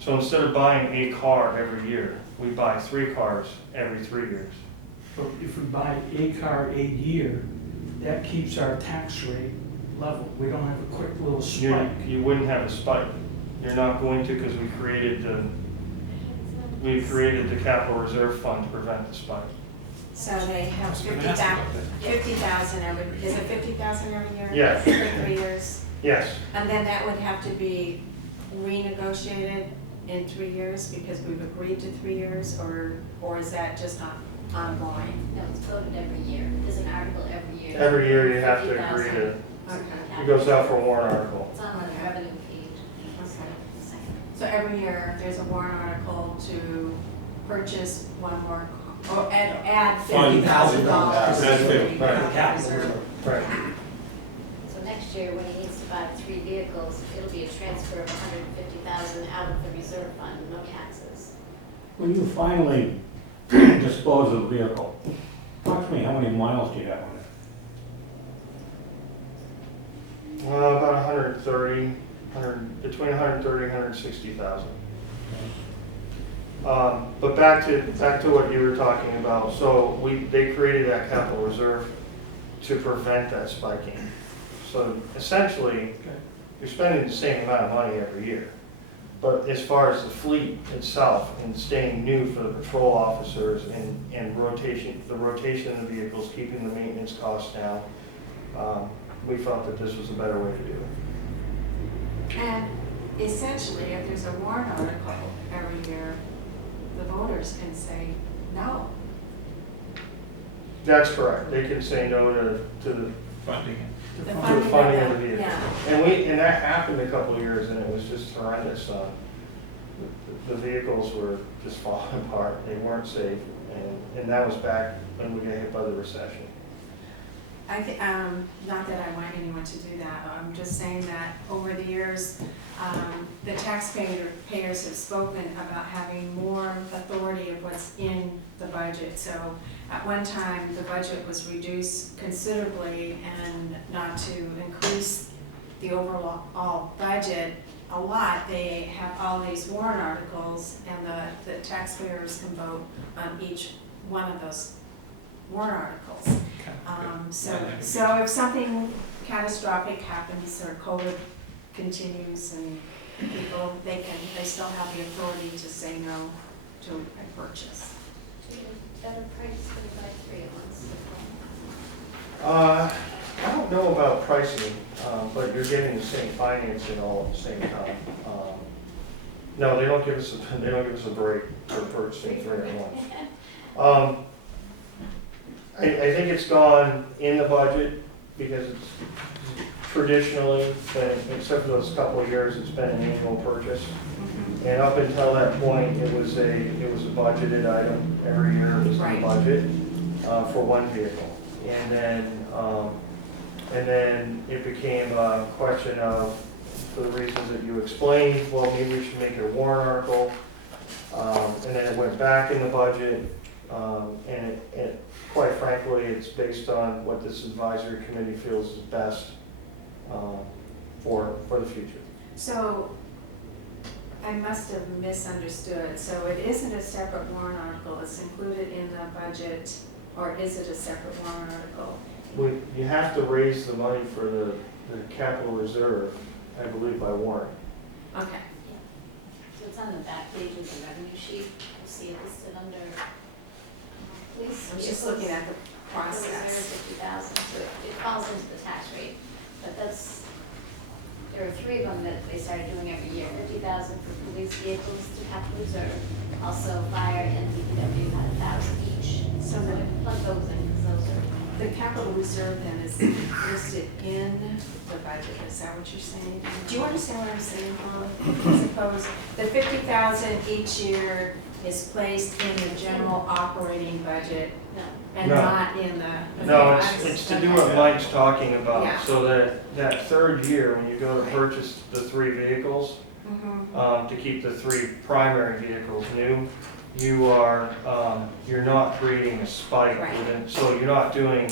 So instead of buying a car every year, we buy 3 cars every 3 years. But if we buy a car a year, that keeps our tax rate level. We don't have a quick little spike. You wouldn't have a spike. You're not going to, because we created the capital reserve fund to prevent the spike. So they have 50,000 every, is it 50,000 every year? Yes. For 3 years? Yes, And then that would have to be renegotiated in 3 years because we've agreed to 3 years, or is that just ongoing? No, it's voted every year. There's an article every year. every year you have to agree 50,000. to, Okay. it goes out for a warrant article. It's on the revenue page. Second. So every year, there's a warrant article to purchase one more, or add $50,000 to Add the 50, right. capital reserve. Right. So next year, when he needs to buy 3 vehicles, it'll be a transfer of 150,000 out of the reserve fund, no taxes. When you finally dispose of the vehicle, talk to me, how many miles do you have on it? About 130, between 130 and 160,000. But back to what you were talking about. So they created that capital reserve to prevent that spiking. So essentially, you're spending the same amount of money every year. But as far as the fleet itself and staying new for the patrol officers and the rotation of the vehicles, keeping the maintenance costs down, we felt that this was a better way to do it. And essentially, if there's a warrant article every year, the voters can say no. That's correct. They can say no to the Funding. The funding of the vehicle. Yeah. And that happened a couple of years, and it was just horrendous. The vehicles were just falling apart. They weren't safe, and that was back when we got hit by the recession. I think, not that I want anyone to do that, I'm just saying that over the years, the taxpayers have spoken about having more authority of what's in the budget. So at one time, the budget was reduced considerably, and not to increase the overall budget a lot, they have all these warrant articles, and the taxpayers can vote on each one of those warrant articles. So if something catastrophic happens or COVID continues and people, they still have the authority to say no to a purchase. Do you get a better price for the buy 3 at once? I don't know about pricing, but you're getting the same financing all at the same time. No, they don't give us a break for purchasing 3 at once. I think it's gone in the budget because it's traditionally been, except for those couple of years, it's been an annual purchase. And up until that point, it was a budgeted item. Every year it was in the budget for one vehicle. And then it became a question of, for the reasons that you explained, well, maybe we should make it a warrant article. And then it went back in the budget. And it, quite frankly, it's based on what this advisory committee feels is best for the future. So I must have misunderstood. So it isn't a separate warrant article, it's included in the budget, or is it a separate warrant article? You have to raise the money for the capital reserve I believe, by warrant. Okay. So it's on the back page of the revenue sheet, you'll see it listed under police. I was just vehicles. looking at the The process. reserve 50,000, so it falls into the tax rate, but that's, there are 3 of them that they started doing every year, 50,000 for police vehicles to capital reserve, also fire and DPW had 1,000 each, so So we the- plug those in, because those are, The capital reserve then is listed in the budget, is that what you're saying? Do you understand what I'm saying, Paul? Suppose the 50,000 each year is placed in the general operating budget no, and No. not in the. No, it's to do what Mike's talking Yeah. about, so that third year, when you go to purchase the 3 vehicles, Mhm. to keep the 3 primary vehicles new, you are, you're not creating a spike Right. within, so you're not doing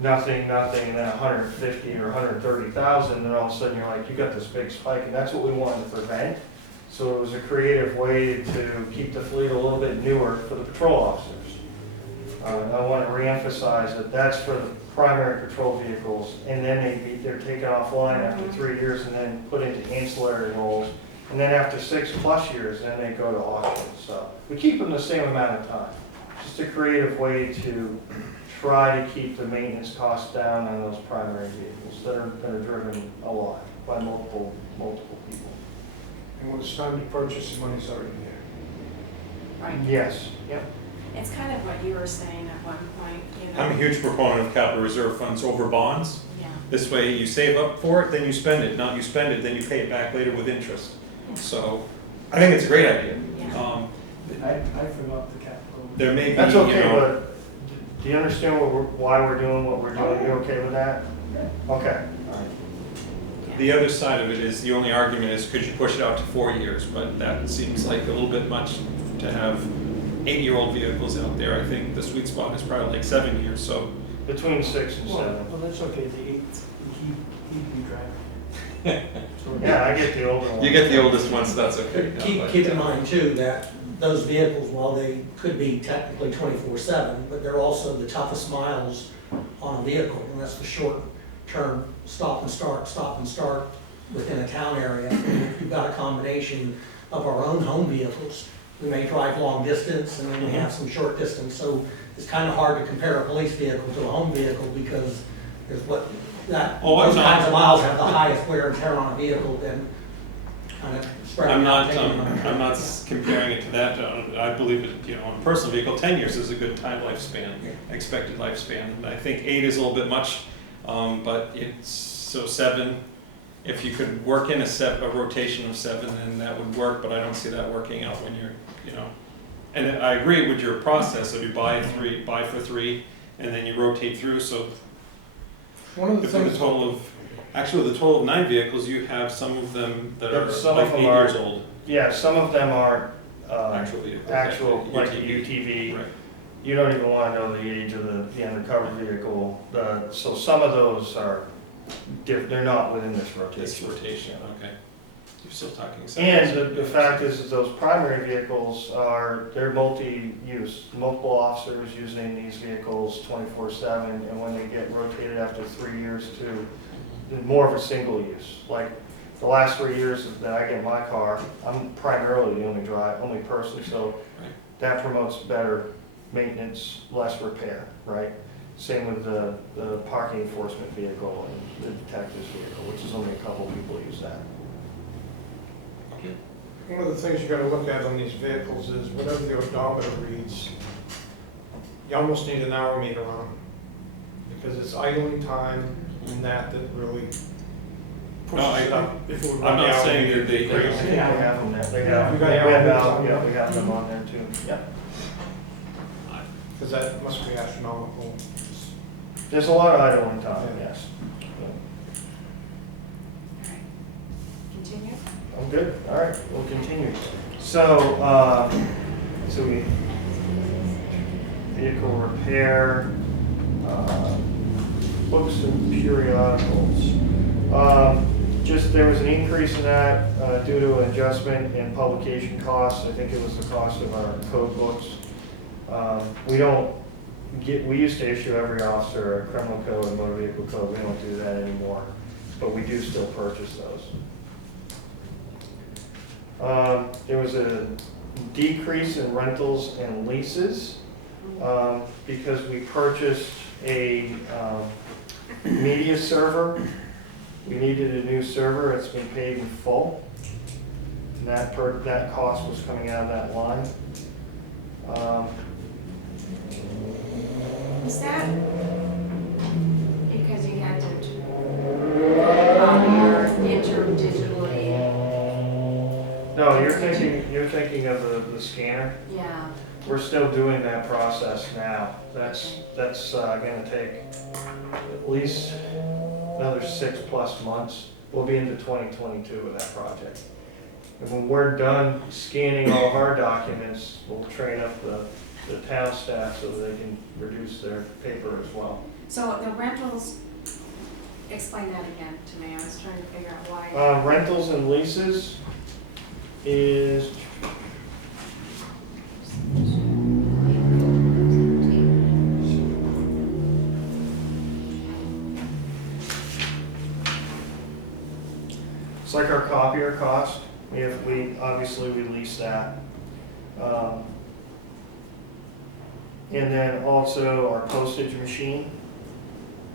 nothing, and then 150 or 130,000, and all of a sudden you're like, you got this big spike, and that's what we wanted to prevent. So it was a creative way to keep the fleet a little bit newer for the patrol officers. I want to reemphasize that that's for the primary patrol vehicles, and then they're taken offline after 3 years and then put into ancillary roles. And then after 6+ years, then they go to auction. So we keep them the same amount of time. Just a creative way to try to keep the maintenance costs down on those primary vehicles that are driven a lot by multiple people. And when it's time to purchase, the money's already there. Right. Yes, yep. It's kind of what you were saying at one point, you know. I'm a huge proponent of capital reserve funds over bonds. Yeah. This way you save up for it, then you spend it, not you spend it, then you pay it back later with interest. So I think it's a great idea. Yeah. I forgot the capital. There may be, That's you okay, know, but do you understand why we're doing what we're doing? You okay with that? Okay. All right. the other side of it is, the only argument is, could you push it out to 4 years? But that seems like a little bit much to have 8-year-old vehicles out there. I think the sweet spot is probably like 7 years, so. Between 6 and 7. Well, that's okay, the 8th, he'd be driving. Yeah, I get the older one. You get the oldest one, so that's okay. No, Keep, but, keep in mind too, that those vehicles, while they could be technically 24/7, but they're also the toughest miles on a vehicle, and that's the short-term stop and start within a town area. And if you've got a combination of our own home vehicles, we may drive long distance, and then we have some short distance, so it's kind of hard to compare a police vehicle to a home vehicle, because there's those kinds of miles have the highest wear and tear on a vehicle, then kind of spread I'm out. not comparing it to that. I believe it, on a personal vehicle, 10 years is a good time lifespan, expected lifespan. And I think 8 is a little bit much, but so 7. If you could work in a rotation of 7, then that would work. But I don't see that working out when you're, And I agree with your process of you buy for 3, and then you rotate through. So One of the if with a things, total of, actually with a total of 9 vehicles, you have some of them that are Some like of 8 them are- years old. Yeah, some of them are Actual vehicles. actual, like a UTV. UTV. Right. You don't even want to know the age of the undercover vehicle. So some of those are, they're not within this This rotation. rotation, okay. You're still talking. And the fact is those primary vehicles they're multi-use. Multiple officers using these vehicles 24/7, and when they get rotated after 3 years to more of a single use. Like the last 3 years that I get my car, I'm primarily the only person, so Right. that promotes better maintenance, less repair, right? Same with the parking enforcement vehicle and the detective's vehicle, which is only a couple people use that. one of the things you gotta look at on these vehicles is whatever the odometer reads, you almost need an hour meter on them. Because it's idling time and that really No, pushes it up. If it would I'm run the not hour saying meter, that they- it'd be I crazy. think we have them there. They have, You got we hour have meters out- on yeah, them? we have them on there too. Yeah. Because that must be astronomical. There's a lot of idling time, yes. Alright. Continue? I'm good, all right, we'll continue. So, vehicle repair, books and periodicals. There was an increase in that due to an adjustment in publication costs. I think it was the cost of our code books. We used to issue every officer a criminal code and motor vehicle code. We don't do that anymore. but we do still purchase those. There was a decrease in rentals and leases because we purchased a media server. We needed a new server. It's been paid in full. And that cost was coming out of that line. Is that because you had to copy or enter digitally? No, you're thinking of the scanner. Yeah. We're still doing that process now. That's gonna take at least another 6+ months. We'll be into 2022 with that project. And when we're done scanning all of our documents, we'll train up the town staff so that they can reduce their paper as well. So the rentals, explain that again to me. I was trying to figure out why. Rentals and leases is, it's like our copier cost. We obviously lease that. And then also our postage machine.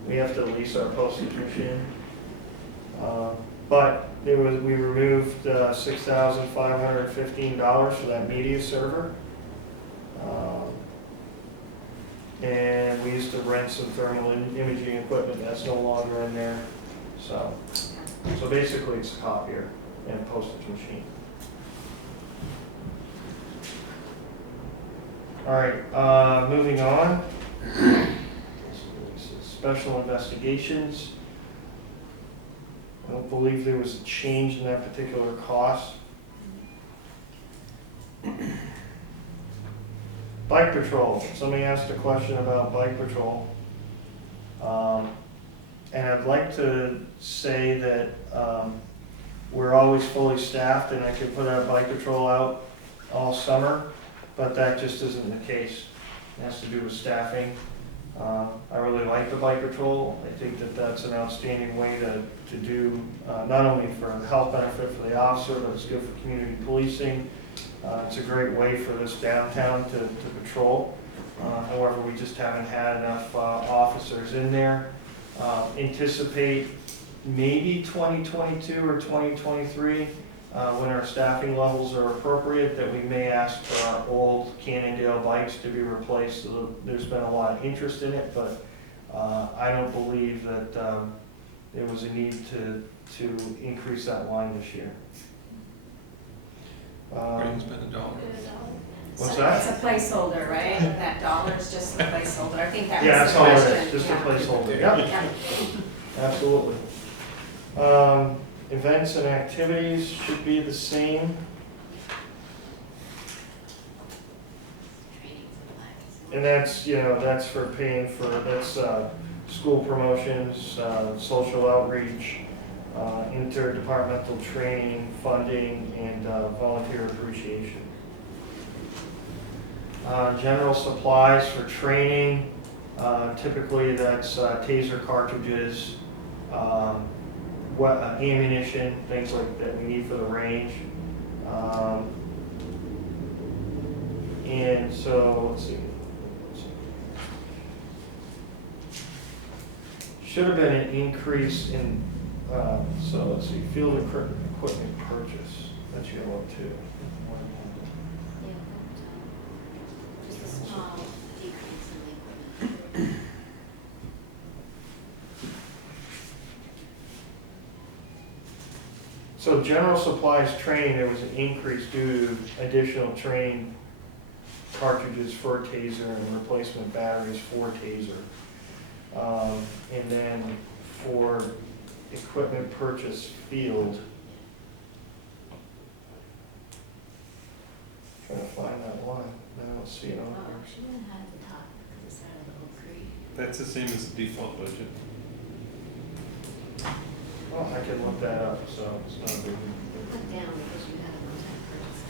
We have to lease our postage machine. But we removed $6,515 for that media server. And we used to rent some thermal imaging equipment that's no longer in there. So basically it's a copier and a postage machine. All right, moving on. Special investigations. I don't believe there was a change in that particular cost. Bike patrol. Somebody asked a question about bike patrol. And I'd like to say that we're always fully staffed and I could put our bike patrol out all summer, but that just isn't the case. It has to do with staffing. I really like the bike patrol. I think that that's an outstanding way to do, not only for a health benefit for the officer, but it's good for community policing. It's a great way for this downtown to patrol. However, we just haven't had enough officers in there. Anticipate maybe 2022 or 2023, when our staffing levels are appropriate, that we may ask for our old Cannondale bikes to be replaced. So there's been a lot of interest in it, but I don't believe that there was a need to increase that line this year. Brandon's been $1. What's So that? it's a placeholder, right? That dollar is just a placeholder. I think that was Yeah, the that's all it question. is, just a Yeah. placeholder. Yep, Yeah. absolutely. Events and activities should be the same. Training supplies. And that's, that's for paying for, that's school promotions, social outreach, interdepartmental training, funding, and volunteer appreciation. General supplies for training, typically that's taser cartridges, ammunition, things like that we need for the range. And so, let's see. Should have been an increase in, so let's see, field equipment purchase. That's yellow too. Yeah, just a small decrease in the equipment. So general supplies training, there was an increase due to additional training cartridges for taser and replacement batteries for taser. And then for equipment purchase field, trying to find that line, I don't see it on Oh, there. she wouldn't have had the top because it's out of the Oak Creek. That's the same as the default budget. Well, I can look that up, so it's not a big. It went down because you had a one-time purchase.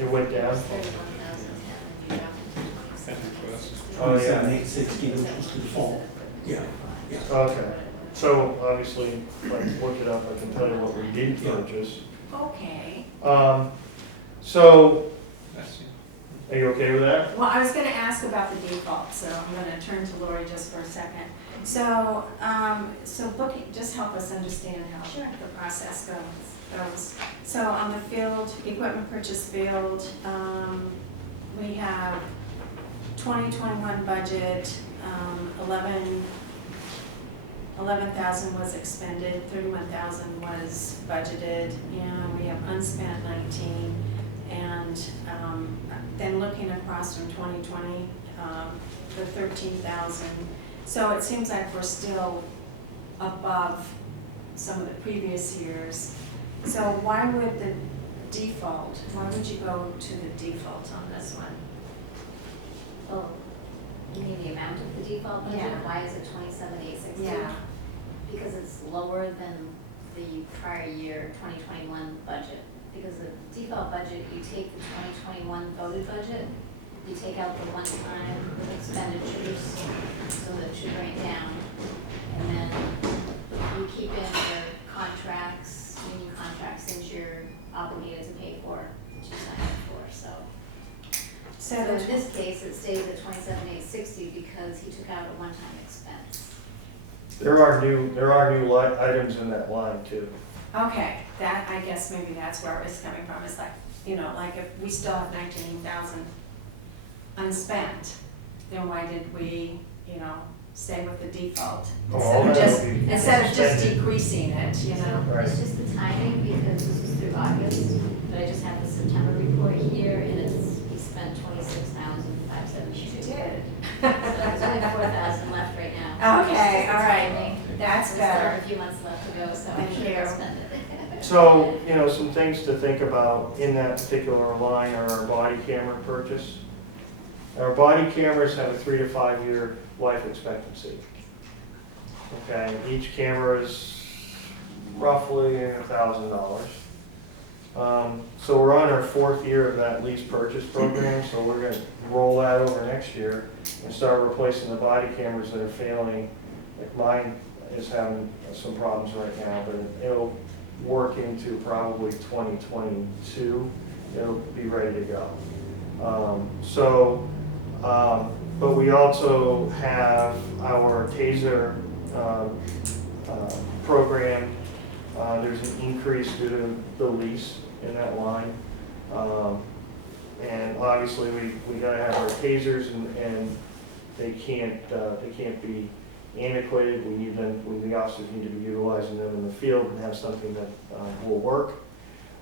It went It down? was 31,000, and you dropped it to 27,860. Oh, yeah. 860, which was the default. Yeah, yeah. Okay. So obviously, if I look it up, I can tell you what we did purchase. Okay. So, That's- are you okay with that? Well, I was gonna ask about the default, so I'm gonna turn to Lori just for a second. So, so booking, just help us understand how the process goes. So on the field, equipment purchase field, we have 2021 budget, 11,000 was expended, 31,000 was budgeted, and we have unspent 19. And then looking across from 2020, the 13,000. So it seems like we're still above some of the previous years. So why would the default, why would you go to the default on this one? Oh, you mean the amount of the default budget? Yeah. Why is it 27,862? Yeah. Because it's lower than the prior year 2021 budget. Because the default budget, you take the 2021 voted budget, you take out the one-time expenditures, so that should bring it down. And then you keep in your contracts, union contracts, since you're obligated to pay for, that you signed up for, so. So in this case, it stays at 27,860 because he took out a one-time expense. There are new items in that line too. Okay, that, I guess maybe that's where it's coming from. It's like, you know, like if we still have 19,000 unspent, then why did we, you know, stay with the default? Oh, Instead of just suspended. decreasing it, you know? Right. It's just the timing, because this was through August, but I just have the September report here, and he spent 26,572. You did. So there's only 4,000 left right now. Okay, It's just the all right. timing. That's There's still better. a few months left to go, so I'm Thank sure you. he'll spend it. So, you know, some things to think about in that particular line are our body camera purchase. Our body cameras have a 3 to 5 year life expectancy. Okay, each camera is roughly $1,000. So we're on our 4th year of that lease purchase program, so we're gonna roll that over next year and start replacing the body cameras that are failing. Like mine is having some problems right now, but it'll work into probably 2022. It'll be ready to go. But we also have our TASER program. There's an increase due to the lease in that line. And obviously we gotta have our TASERs and they can't be antiquated. We need them, the officers need to be utilizing them in the field and have something that will work.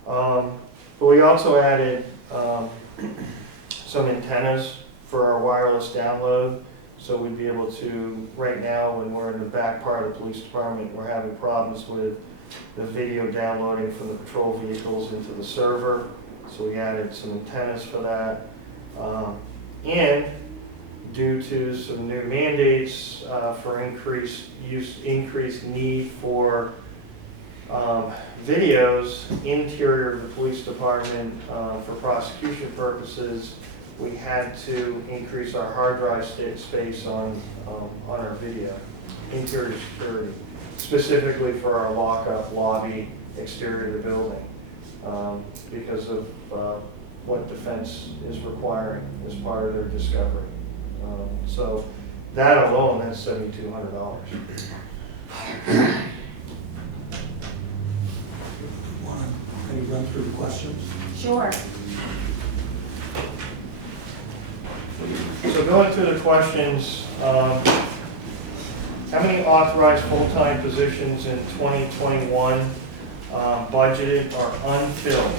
But we also added some antennas for our wireless download. So we'd be able to, right now when we're in the back part of the police department, we're having problems with the video downloading from the patrol vehicles into the server. So we added some antennas for that. And due to some new mandates for increased need for videos, interior of the police department for prosecution purposes, we had to increase our hard drive space on our video, interior security, specifically for our lockup lobby exterior of the building, because of what defense is requiring as part of their discovery. So that alone has $7,200. Want to maybe run through the questions? Sure. So going through the questions, how many authorized full-time positions in 2021 budgeted are unfilled,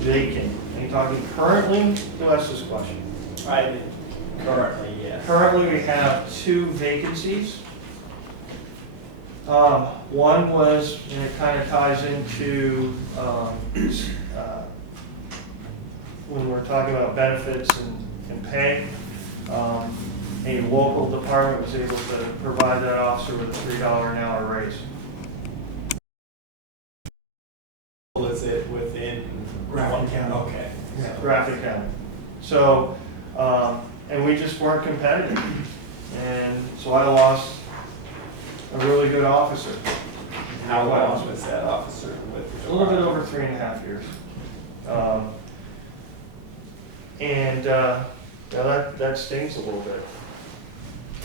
vacant? Are you talking currently? Who asked this question? Currently, yes. Currently, we have 2 vacancies. One was, and it kind of ties into when we're talking about benefits and pay. A local department was able to provide that officer with a $3 an hour raise. Is it within Grafton County. Okay. Graphic County. So, and we just weren't competitive. And so I lost a really good officer. How long was that officer with the A little bit department? over 3.5 years. Yeah, that stings a little bit.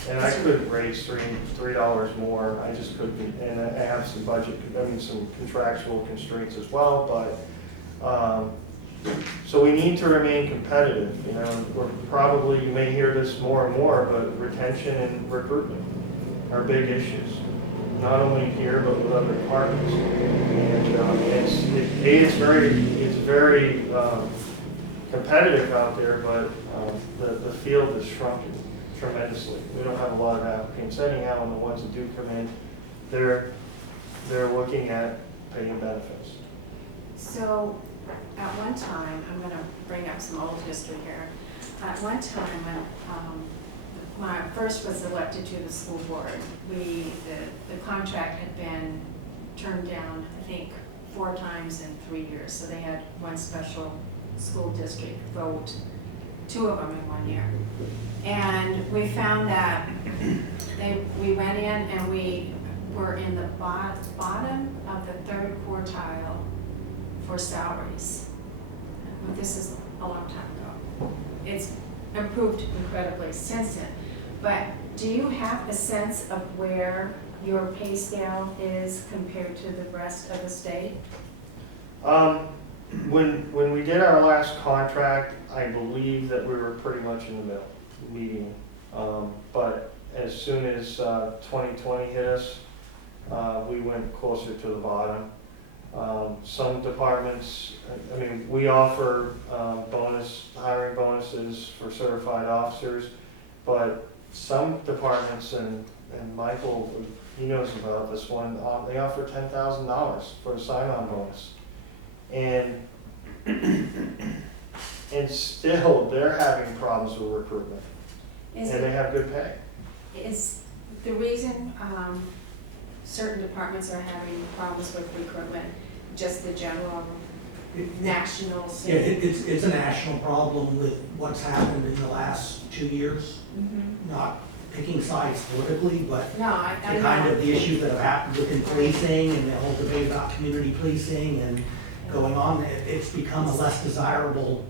And I could raise $3 more, I just couldn't, and I have some some contractual constraints as well, but, so we need to remain competitive, you know, you may hear this more and more, but retention and recruitment are big issues, not only here, but with other departments. And it's very competitive out there, but the field is shrunken tremendously. We don't have a lot of applicants anyhow, and the ones that do come in, they're looking at paying benefits. So, at one time, I'm gonna bring up some old history here. At one time, when I first was elected to the school board, the contract had been turned down, I think, 4 times in 3 years. So they had one special school district vote, 2 of them in 1 year. And we found that we went in and we were in the bottom of the 3rd quartile for salaries. But this is a long time ago. It's improved incredibly since then. But do you have a sense of where your pay scale is compared to the rest of the state? When we did our last contract, I believe that we were pretty much in the middle, median. But as soon as 2020 hit us, we went closer to the bottom. Some departments, I mean, we offer hiring bonuses for certified officers, but some departments, and Michael, he knows about this one, they offer $10,000 for a sign-on bonus. And still, they're having problems with recruitment, and they have good pay. Is the reason certain departments are having problems with recruitment just the general national? Yeah, it's a national problem with what's happened in the last 2 years. Mm-hmm. Not picking sides politically, but No, I the kind of the issues that have happened within policing and the whole debate about community policing and going on, it's become a less desirable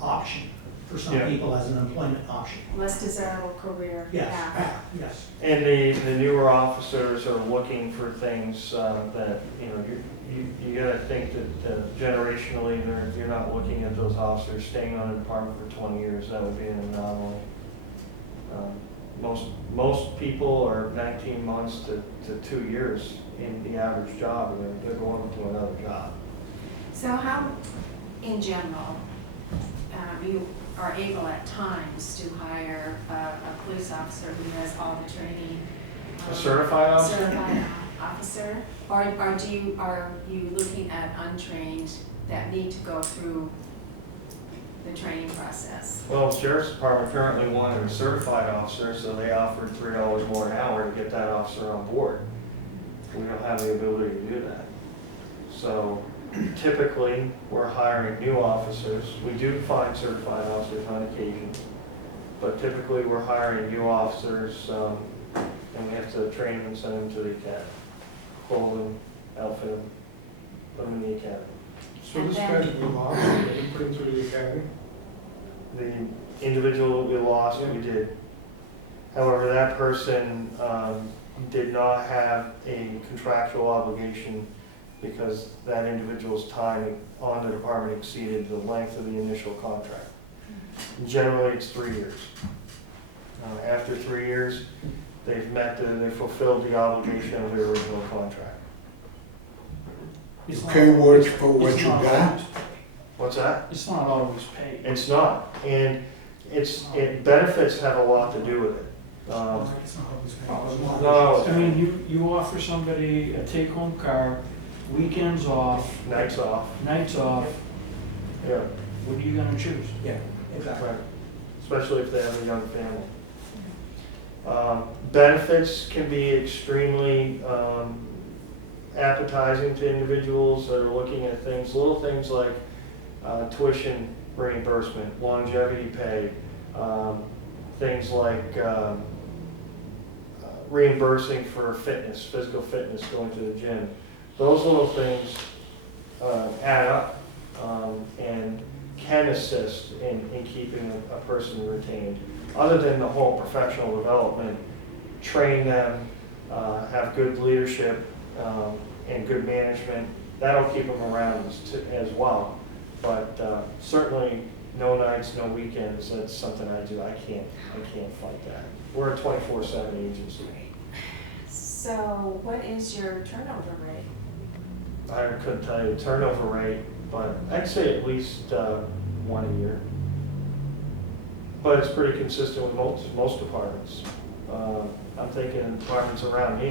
option for some Yeah. people as an employment option. Less desirable career Yes, path. yes. And the newer officers are looking for things that, you know, you gotta think that generationally, you're not looking at those officers staying on a department for 20 years. That would be an anomaly. Most people are 19 months to 2 years in the average job, and they're going to another job. So how, in general, you are able at times to hire a police officer who has all the training? A certified officer? Certified officer? Or are you looking at untrained that need to go through the training process? Well, the Sheriff's Department currently wanted a certified officer, so they offered $3 more an hour to get that officer on board. We don't have the ability to do that. So typically, we're hiring new officers. We do find certified officers on occasion, but typically we're hiring new officers, and we have to train them and send them to the academy. Clothe them, outfit them, put them in the academy. So this guy that we lost, did we put him through the academy? The individual we lost, we did. However, that person did not have a contractual obligation because that individual's time on the department exceeded the length of the initial contract. Generally, it's 3 years. After 3 years, they fulfilled the obligation of their original contract. It's You not can't work always- for what it's you not got. always paid. What's that? It's not always paid. It's not, and benefits have a lot to do with it. It's not always paid. No. I mean, you offer somebody a take-home car, weekends off, Nights off, nights off, yeah, what are you gonna choose? Yeah, exactly. right. Especially if they have a young family. Benefits can be extremely appetizing to individuals that are looking at little things like tuition reimbursement, longevity pay, things like reimbursing for fitness, physical fitness, going to the gym. Those little things add up and can assist in keeping a person retained. Other than the whole professional development, train them, have good leadership and good management, that'll keep them around as well. But certainly no nights, no weekends, that's something I do. I can't fight that. We're a 24/7 agency. So what is your turnover rate? I couldn't tell you the turnover rate, but I'd say at least one a year. But it's pretty consistent with most departments. I'm thinking departments around me.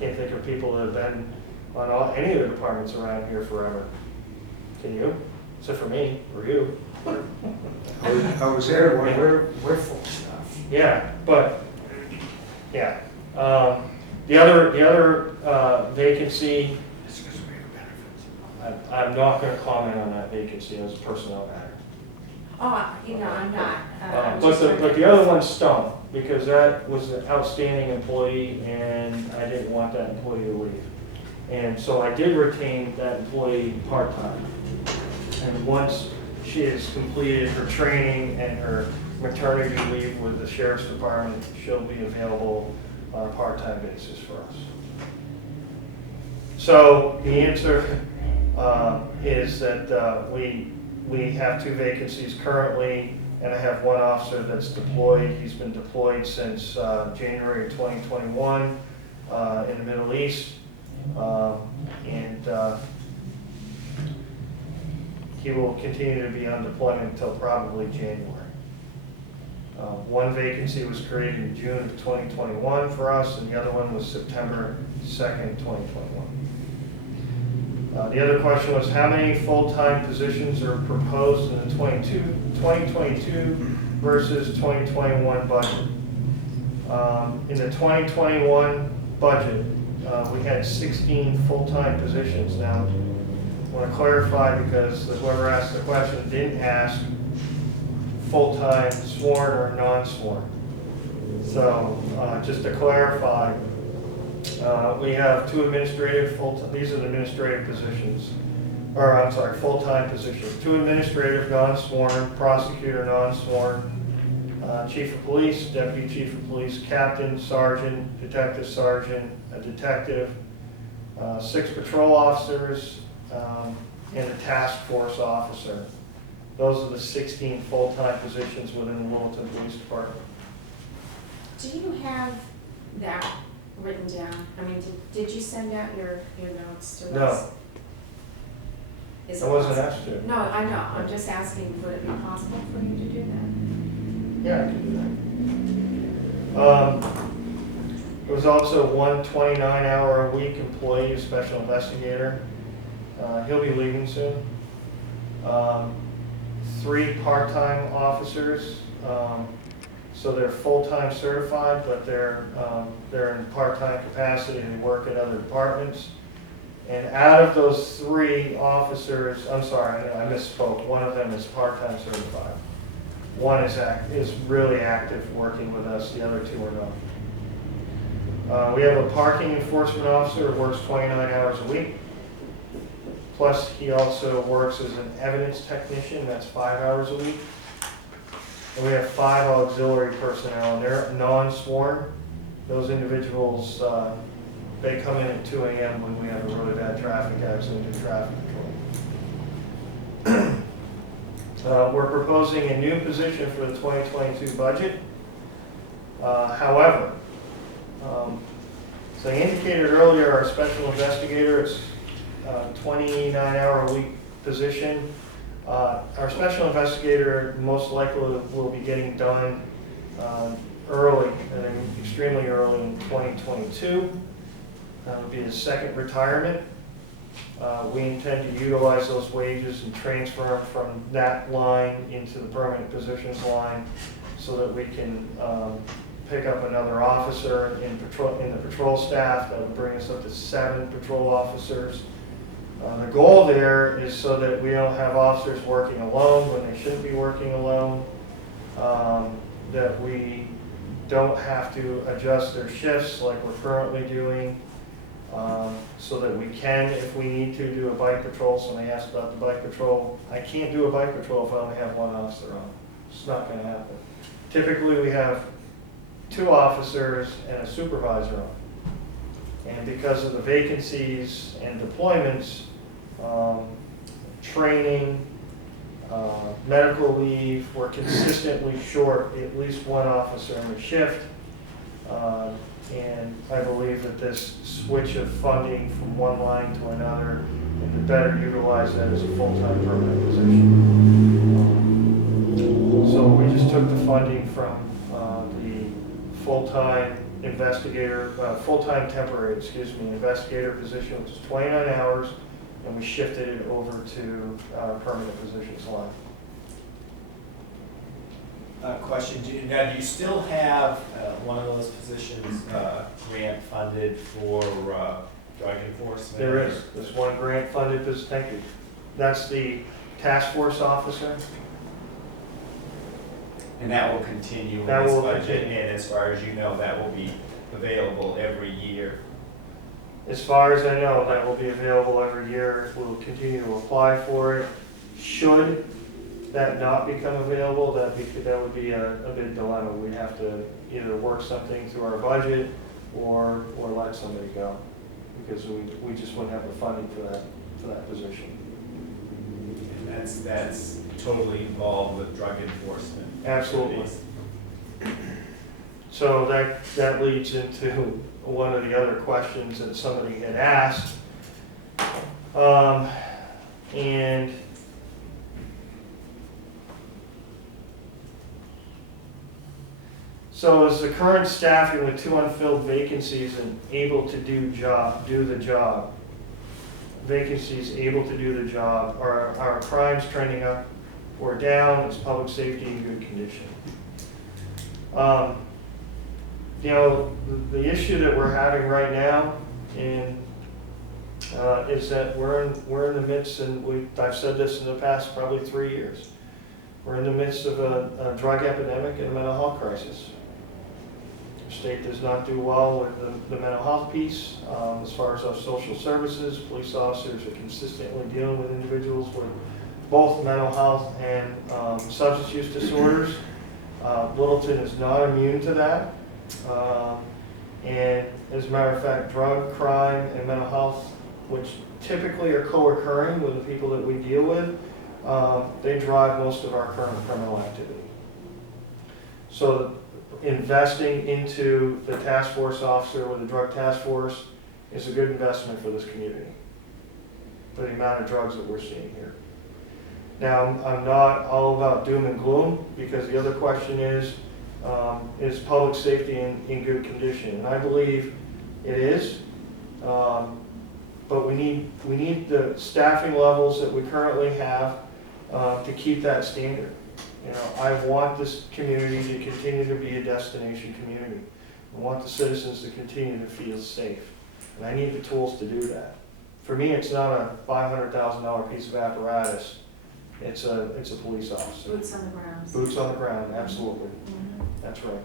Can't think of people that have been on any of the departments around here forever. Can you? Except for me or you. I was there one. We're full staff. Yeah, but yeah. The other vacancy. It's because we have benefits. I'm not going to comment on that vacancy as a personnel matter. Oh, I'm not. But the other one stung, because that was an outstanding employee, and I didn't want that employee to leave. And so I did retain that employee part-time. And once she has completed her training and her maternity leave with the sheriff's department, she'll be available on a part-time basis for us. So the answer is that we have 2 vacancies currently, and I have 1 officer that's deployed. He's been deployed since January of 2021 in the Middle East, and he will continue to be on deployment until probably January. 1 vacancy was created in June of 2021 for us, and the other one was September 2nd, 2021. The other question was, how many full-time positions are proposed in the 2022 versus 2021 budget? In the 2021 budget, we had 16 full-time positions. Now, I want to clarify, because whoever asked the question didn't ask full-time sworn or non-sworn. So just to clarify, we have 2 administrative full-time, these are the administrative positions, or I'm sorry, full-time positions. 2 administrative non-sworn, prosecutor non-sworn, chief of police, deputy chief of police, captain, sergeant, detective sergeant, a detective, 6 patrol officers, and a task force officer. Those are the 16 full-time positions within the Littleton Police Department. Do you have that written down? I mean, did you send out your notes to No. us? Is I it wasn't possible? asked to. No, I know. I'm just asking, would it be possible for you to do that? Yeah, I can do that. There was also 1 29-hour-a-week employee, a special investigator. He'll be leaving soon. 3 part-time officers. So they're full-time certified, but they're in part-time capacity and work in other departments. And out of those 3 officers, I'm sorry, I misspoke. 1 of them is part-time certified. 1 is really active working with us. The other 2 are not. We have a parking enforcement officer who works 29 hours a week. Plus, he also works as an evidence technician. That's 5 hours a week. And we have 5 auxiliary personnel, and they're non-sworn. Those individuals, they come in at 2 a.m. when we have a really bad traffic accident and traffic control. We're proposing a new position for the 2022 budget. However, as I indicated earlier, our special investigator, it's a 29-hour-a-week position. Our special investigator most likely will be getting done early, extremely early in 2022. It'll be his 2nd retirement. We intend to utilize those wages and transfer them from that line into the permanent positions line so that we can pick up another officer in the patrol staff. That would bring us up to 7 patrol officers. The goal there is so that we don't have officers working alone when they shouldn't be working alone, that we don't have to adjust their shifts like we're currently doing, so that we can, if we need to, do a bike patrol. Somebody asked about the bike patrol. I can't do a bike patrol if I only have one officer on. It's not gonna happen. Typically, we have 2 officers and a supervisor on. And because of the vacancies and deployments, training, medical leave, we're consistently short at least 1 officer in the shift. And I believe that this switch of funding from one line to another, and to better utilize that as a full-time permanent position. So we just took the funding from the full-time investigator, full-time temporary, investigator position, which is 29 hours, and we shifted it over to permanent positions line. Question, do you still have one of those positions grant funded for drug enforcement? There is. There's one grant funded position. Thank you. That's the task force officer. And that will continue in That this will budget, continue. and as far as you know, that will be available every year. As far as I know, that will be available every year. We'll continue to apply for it. Should that not become available, that would be a big dilemma. We'd have to either work something through our budget or let somebody go, because we just wouldn't have the funding for that position. And that's totally involved with drug enforcement. Absolutely. So that leads into one of the other questions that somebody had asked. And so is the current staffing with 2 unfilled vacancies and able to do the job? Vacancies able to do the job? Are crimes trending up or down? Is public safety in good condition? You know, the issue that we're having right now is that we're in the midst, and I've said this in the past probably 3 years. We're in the midst of a drug epidemic and a mental health crisis. The state does not do well with the mental health piece. As far as our social services, police officers are consistently dealing with individuals with both mental health and substance use disorders. Littleton is not immune to that. And as a matter of fact, drug, crime, and mental health, which typically are co-occurring with the people that we deal with, they drive most of our current criminal activity. So investing into the task force officer with the drug task force is a good investment for this community, for the amount of drugs that we're seeing here. Now, I'm not all about doom and gloom, because the other question is public safety in good condition? And I believe it is, but we need the staffing levels that we currently have to keep that standard. You know, I want this community to continue to be a destination community. I want the citizens to continue to feel safe, and I need the tools to do that. For me, it's not a $500,000 piece of apparatus. It's a police officer. Boots on the ground. Boots on the ground, absolutely. Mhm. That's right.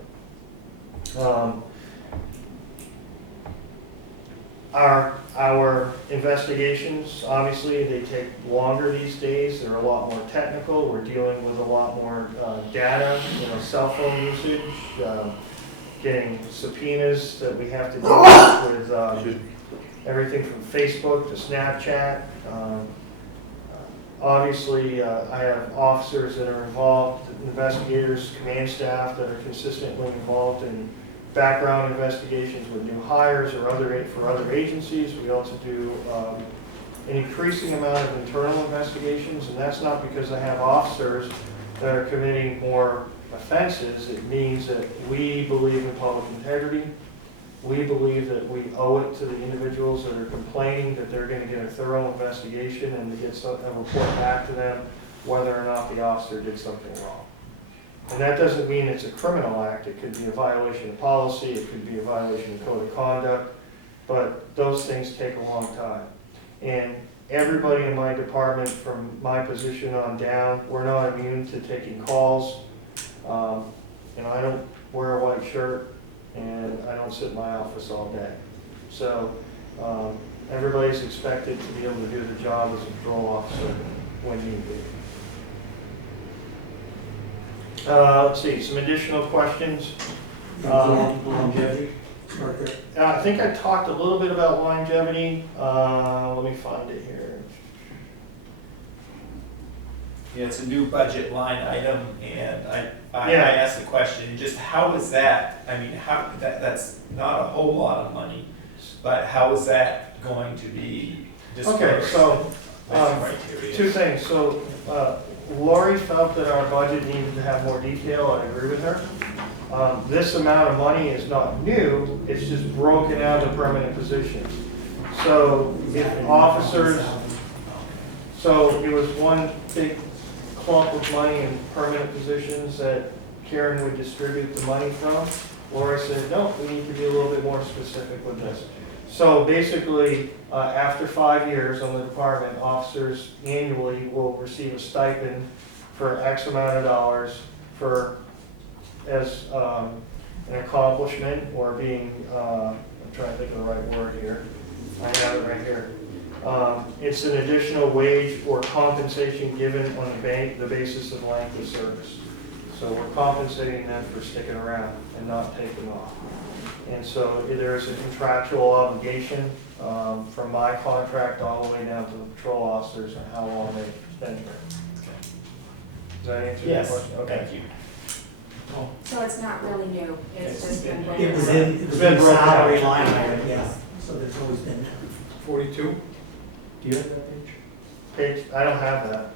Our investigations, obviously, they take longer these days. They're a lot more technical. We're dealing with a lot more data, cell phone usage, getting subpoenas that we have to deal with everything from Facebook to Snapchat. Obviously, I have officers that are involved, investigators, command staff that are consistently involved in background investigations with new hires or for other agencies. We also do an increasing amount of internal investigations, and that's not because I have officers that are committing more offenses. It means that we believe in public integrity. We believe that we owe it to the individuals that are complaining that they're going to get a thorough investigation and to get a report back to them whether or not the officer did something wrong. And that doesn't mean it's a criminal act. It could be a violation of policy, it could be a violation of code of conduct, but those things take a long time. And everybody in my department, from my position on down, we're not immune to taking calls. and I don't wear a white shirt, and I don't sit in my office all day. So, everybody's expected to be able to do the job as a patrol officer when need be. Let's see, some additional questions. Longevity, start there. I think I talked a little bit about longevity. Let me find it here. Yeah, it's a new budget line item, and I Yeah. asked the question, just how is that, I mean, that's not a whole lot of money, but how is that going to be dispersed? Okay, so, What's the criteria? two things. So, Lori felt that our budget needed to have more detail. I agree with her. This amount of money is not new, it's just broken out of permanent positions. So if officers, so it was one big clump of money in permanent positions that Karen would distribute the money from. Lori said, no, we need to be a little bit more specific with this. So basically, after 5 years on the department, officers annually will receive a stipend for X amount of dollars for, as an accomplishment or being, I'm trying to think of the right word here. I have it right here. It's an additional wage or compensation given on the basis of length of service. So we're compensating them for sticking around and not taking off. And so there's a contractual obligation from my contract all the way down to the patrol officers and how long they've been here. Does that answer your Yes, question? Okay. thank you. So it's not really new, it's just been. It was in, it was Been in broken out. salary line item, yeah, so there's always been. 42? Do you have that page? Page, I don't have that.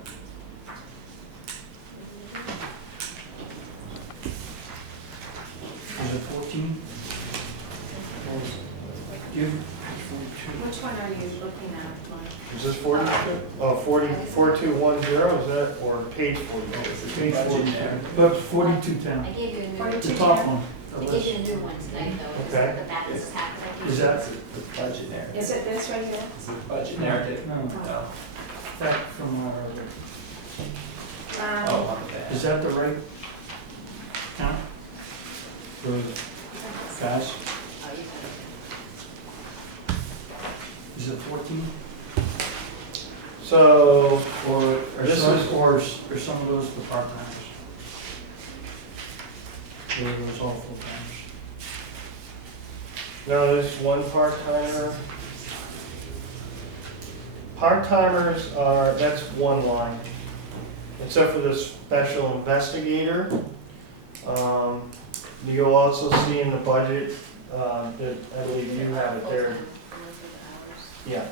Is it 14? Do you have Which one are you looking at, Mike? Is this 42? Oh, 4210, is that, or page 42? Page 42. But 4210, I gave you a new, the 42. top one. I gave you a new one tonight though, it's Okay. the back is packed. Is that, The budget narrative. Is it this right here? Is it the budget narrative? no, No. that from our other. Oh, on the back. Is that the right count? For the guys? Oh, you got Is it 14? So, Or This some, is- or some of those the part-timers? Or are those all full-timers? no, there's one part-timer. Part-timers are, that's one line, except for the special investigator. You'll also see in the budget, that I believe you have it there. Yeah.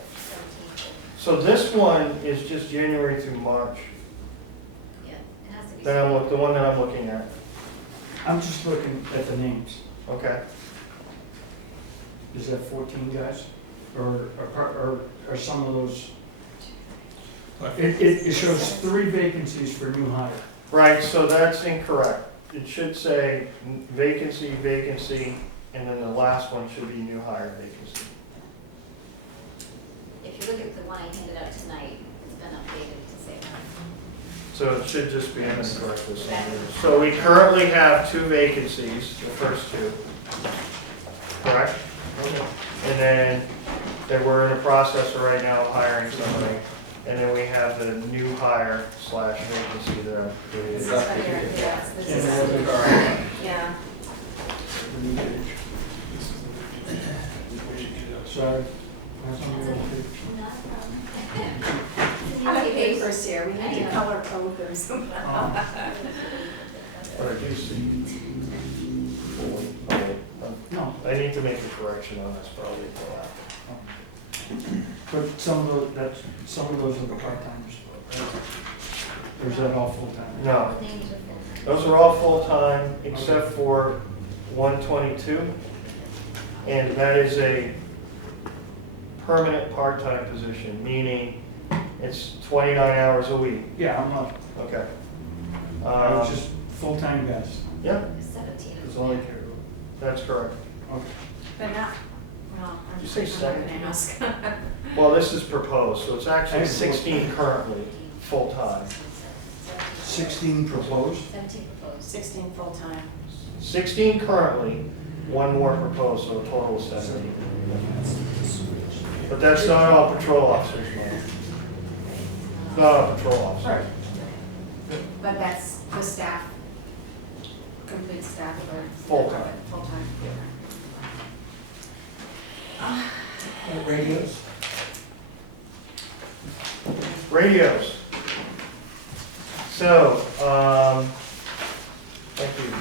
So this one is just January through March, Yeah, it has to be. the one that I'm looking at. I'm just looking at the names. Okay. Is that 14 guys? Or some of those? It shows 3 vacancies for new hire. Right, so that's incorrect. It should say vacancy, vacancy, and then the last one should be new hire vacancy. If you look at the one I handed out tonight, it's been updated to say that. So it should just be incorrect this time. So we currently have 2 vacancies, the first 2. Correct? And then we're in the process of right now hiring somebody. And then we have the new hire / vacancy there. This is right here, yes, this Yeah, is, that's yeah. the new page. Sorry. That's on the old page. Not a problem. How many papers here, we need I to know. color code them somehow. But I do see. Okay, No, I need to make a correction on this probably. but some of those are the part-timers. Or is that all full-time? No, The names are full. those are all full-time except for 122. And that is a permanent part-time position, meaning it's 29 hours a week. Yeah, I'm not, Okay. it's just full-time guys. Yeah, 17. it's only, that's correct. Okay. But not, well, Did you say I'm not 17? gonna ask. Well, this is proposed, so it's actually 16 currently, full-time. 16 proposed? 17 proposed. 16 full-time. 16 currently, one more proposed, so a total of 17. But that's not all patrol officers, man. Not all patrol officers. Right. But that's the staff, complete staff or? Full-time. Full-time. Radios? Radios. So, thank you,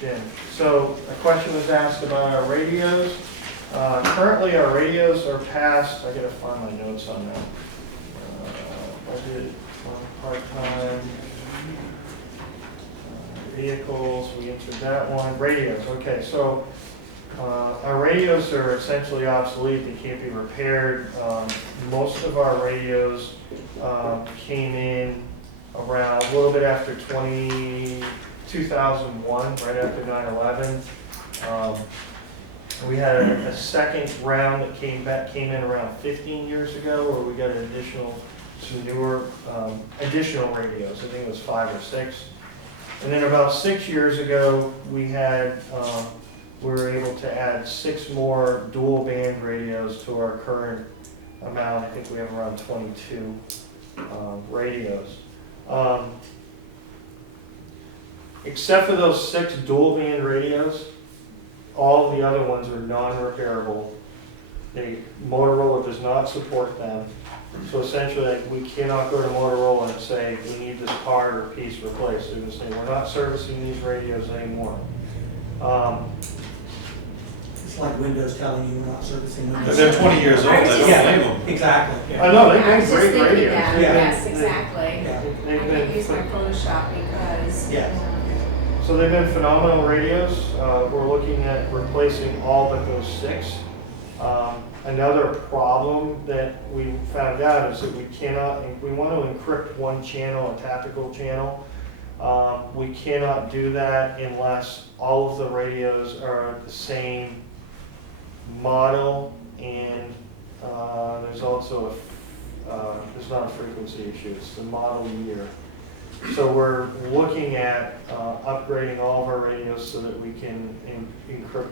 Jim. So a question was asked about our radios. Currently, our radios are past, I gotta find my notes on that. Budget, part-time, vehicles, we answered that one. Radios, okay, so our radios are essentially obsolete, they can't be repaired. Most of our radios came in around a little bit after 2001, right after 9/11. We had a second round that came in around 15 years ago, where we got some newer, additional radios. I think it was 5 or 6. And then about 6 years ago, we were able to add 6 more dual band radios to our current amount. I think we have around 22 radios. Except for those 6 dual band radios, all the other ones are non-repairable. Motorola does not support them. So essentially, like, we cannot go to Motorola and say, we need this part or piece replaced. They're going to say, we're not servicing these radios anymore. It's like Windows telling you we're not servicing Windows. Because they're 20 years old, I don't blame Yeah, them. exactly. I know, they've I been was just great thinking radios. that, Yeah. yes, exactly. Yeah. I They've can't use my been, Photoshop because. Yeah. so they've been phenomenal radios. We're looking at replacing all but those 6. Another problem that we found out is that we want to encrypt one channel, a tactical channel. We cannot do that unless all of the radios are the same model, and there's also there's not a frequency issue, it's the model year. So we're looking at upgrading all of our radios so that we can encrypt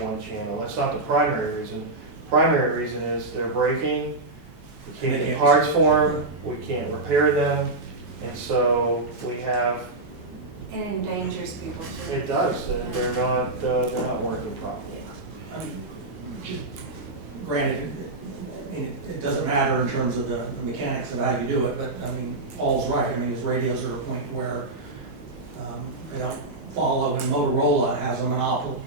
one channel. That's not the primary reason. Primary reason is they're breaking, we can't get parts for them, we can't repair them, and so we have. It endangers people too. It does, they're not working properly. Granted, it doesn't matter in terms of the mechanics of how you do it, but I mean, Paul's right. I mean, his radios are at a point where they don't follow, and Motorola has a monopoly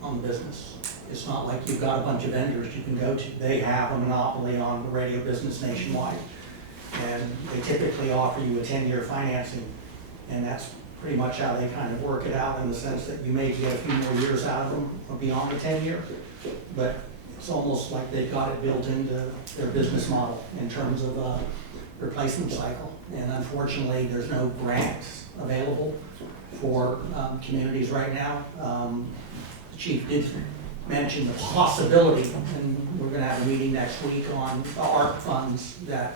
on the business. It's not like you've got a bunch of vendors you can go to. They have a monopoly on the radio business nationwide. And they typically offer you a 10-year financing, and that's pretty much how they kind of work it out, in the sense that you may get a few more years out of them beyond the 10-year, but it's almost like they've got it built into their business model in terms of replacement cycle. And unfortunately, there's no grants available for communities right now. The chief did mention the possibility, and we're going to have a meeting next week on the ARP funds that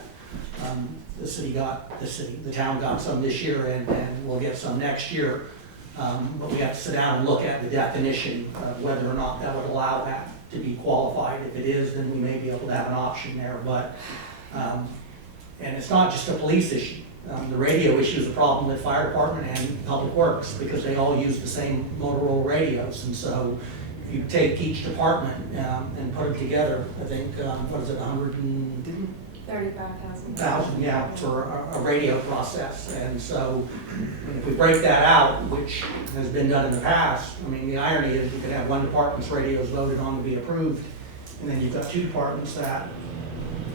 the town got some this year, and we'll get some next year. But we have to sit down and look at the definition of whether or not that would allow that to be qualified. If it is, then we may be able to have an option there. But and it's not just a police issue. The radio issue is a problem with fire department and public works, because they all use the same Motorola radios. And so if you take each department and put them together, I think, what is it, 35,000. Yeah, for a radio process. And so if we break that out, which has been done in the past, I mean, the irony is you could have one department's radios voted on to be approved, and then you've got 2 departments that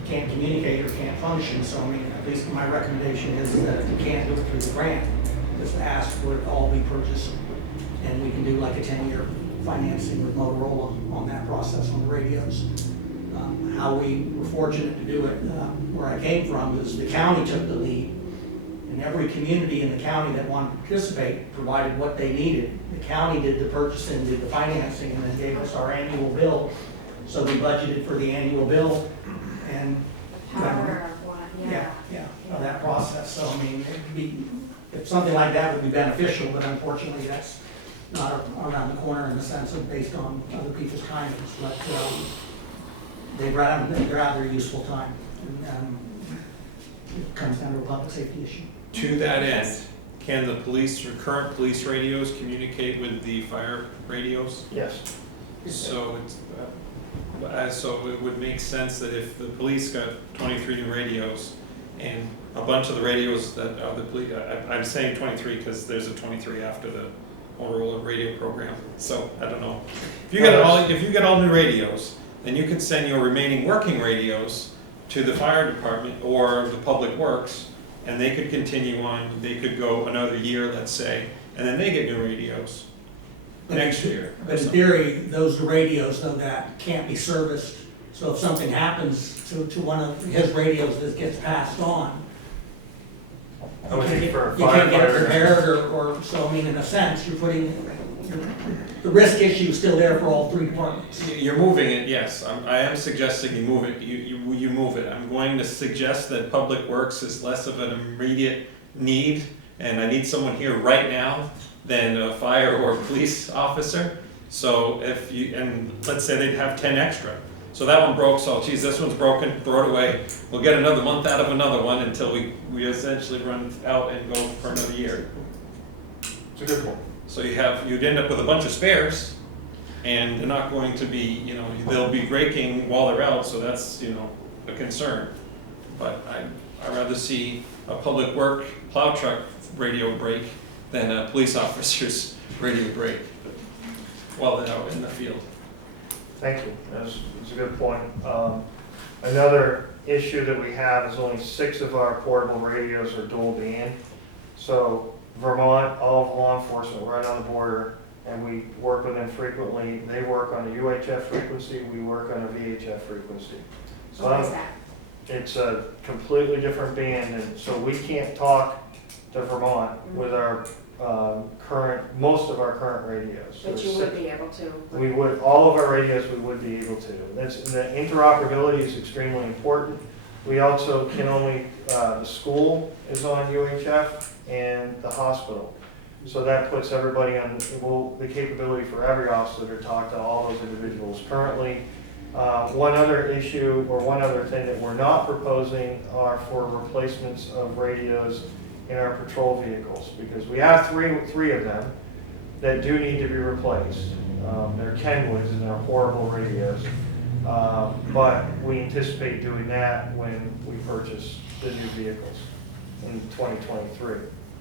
can't communicate or can't function. So I mean, at least my recommendation is that if you can't do it through the grant, just ask for it all be purchased, and we can do like a 10-year financing with Motorola on that process on the radios. How we were fortunate to do it where I came from is the county took the lead, and every community in the county that wanted to participate provided what they needed. The county did the purchasing, did the financing, and then gave us our annual bill. So we budgeted for the annual bill, and Power of one, yeah. of that process. So I mean, it'd be if something like that would be beneficial, but unfortunately, that's not around the corner in the sense of based on other people's timings, but they're out their useful time. And it comes down to a public safety issue. To that end, can the police or current police radios communicate with the fire radios? Yes. So so it would make sense that if the police got 23 new radios and a bunch of the radios that are the police, I'm saying 23 because there's a 23 after the Motorola radio program. So I don't know. If you get all new radios, then you could send your remaining working radios to the fire department or the public works, and they could continue on. They could go another year, let's say, and then they get new radios next year. But in theory, those are radios though that can't be serviced, so if something happens to one of his radios that gets passed on, I would think for a you can't get it firefighter, repaired, or, so I mean, in a sense, you're putting, the risk issue is still there for all three departments. You're moving it, yes. I am suggesting you move it. You move it. I'm going to suggest that Public Works is less of an immediate need, and I need someone here right now than a fire or police officer. So if you, and let's say they'd have 10 extra. So that one broke, so geez, this one's broken, throw it away. We'll get another month out of another one until we essentially run out and go for another year. It's a good point. So you'd end up with a bunch of spares, and they're not going to be, they'll be breaking while they're out, so that's, a concern. But I'd rather see a public work plow truck radio break than a police officer's radio break while they're out in the field. Thank you, that's a good point. Another issue that we have is only 6 of our portable radios are dual band. So Vermont, all of law enforcement right on the border, and we work with them frequently. They work on a UHF frequency, we work on a VHF frequency. So What is that? it's a completely different band, and so we can't talk to Vermont with our most of our current radios. But you would be able to. We would, all of our radios, we would be able to. The interoperability is extremely important. We also can only, the school is on UHF and the hospital. So that puts everybody on, the capability for every officer to talk to all those individuals. Currently, one other issue or one other thing that we're not proposing are for replacements of radios in our patrol vehicles, because we have three of them that do need to be replaced. They're Kenwoods and they're portable radios, but we anticipate doing that when we purchase the new vehicles in 2023,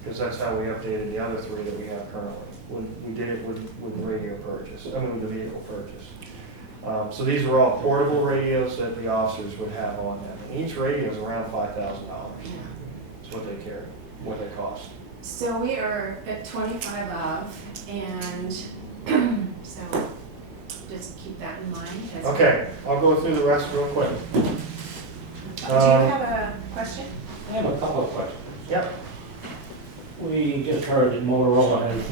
because that's how we updated the other 3 that we have currently. We did it with the radio purchase, with the vehicle purchase. So these are all portable radios that the officers would have on them. And each radio is around $5,000. That's what they carry, what they cost. So we are at 25 of, and so just keep that in mind. Okay, I'll go through the rest real quick. Do you have a question? I have a couple of questions. Yep. We just heard that Motorola has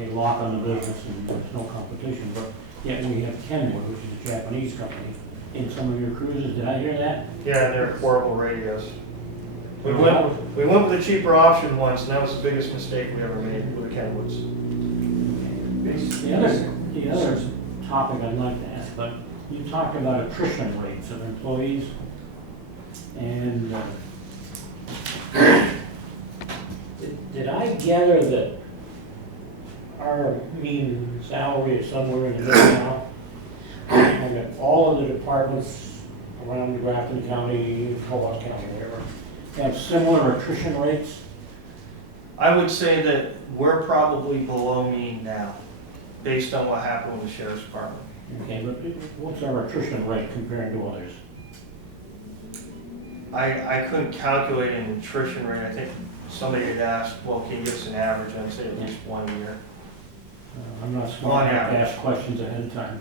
a lock on the business and there's no competition, but yet we have Kenwood, which is a Japanese company, in some of your cruises. Did I hear that? Yeah, they're portable radios. We went with the cheaper option once, and that was the biggest mistake we ever made with the Kenwoods. The other topic I'd like to ask, but you talked about attrition rates of employees, and did I gather that our mean salary is somewhere in the middle now? And that all of the departments around Grafton County, Cohos County, whatever, have similar attrition rates? I would say that we're probably below mean now, based on what happened with the sheriff's department. Okay, but what's our attrition rate compared to others? I couldn't calculate an attrition rate. I think somebody had asked, well, can you give us an average? I'd say at least 1 year. I'm not smart enough to ask questions ahead of time.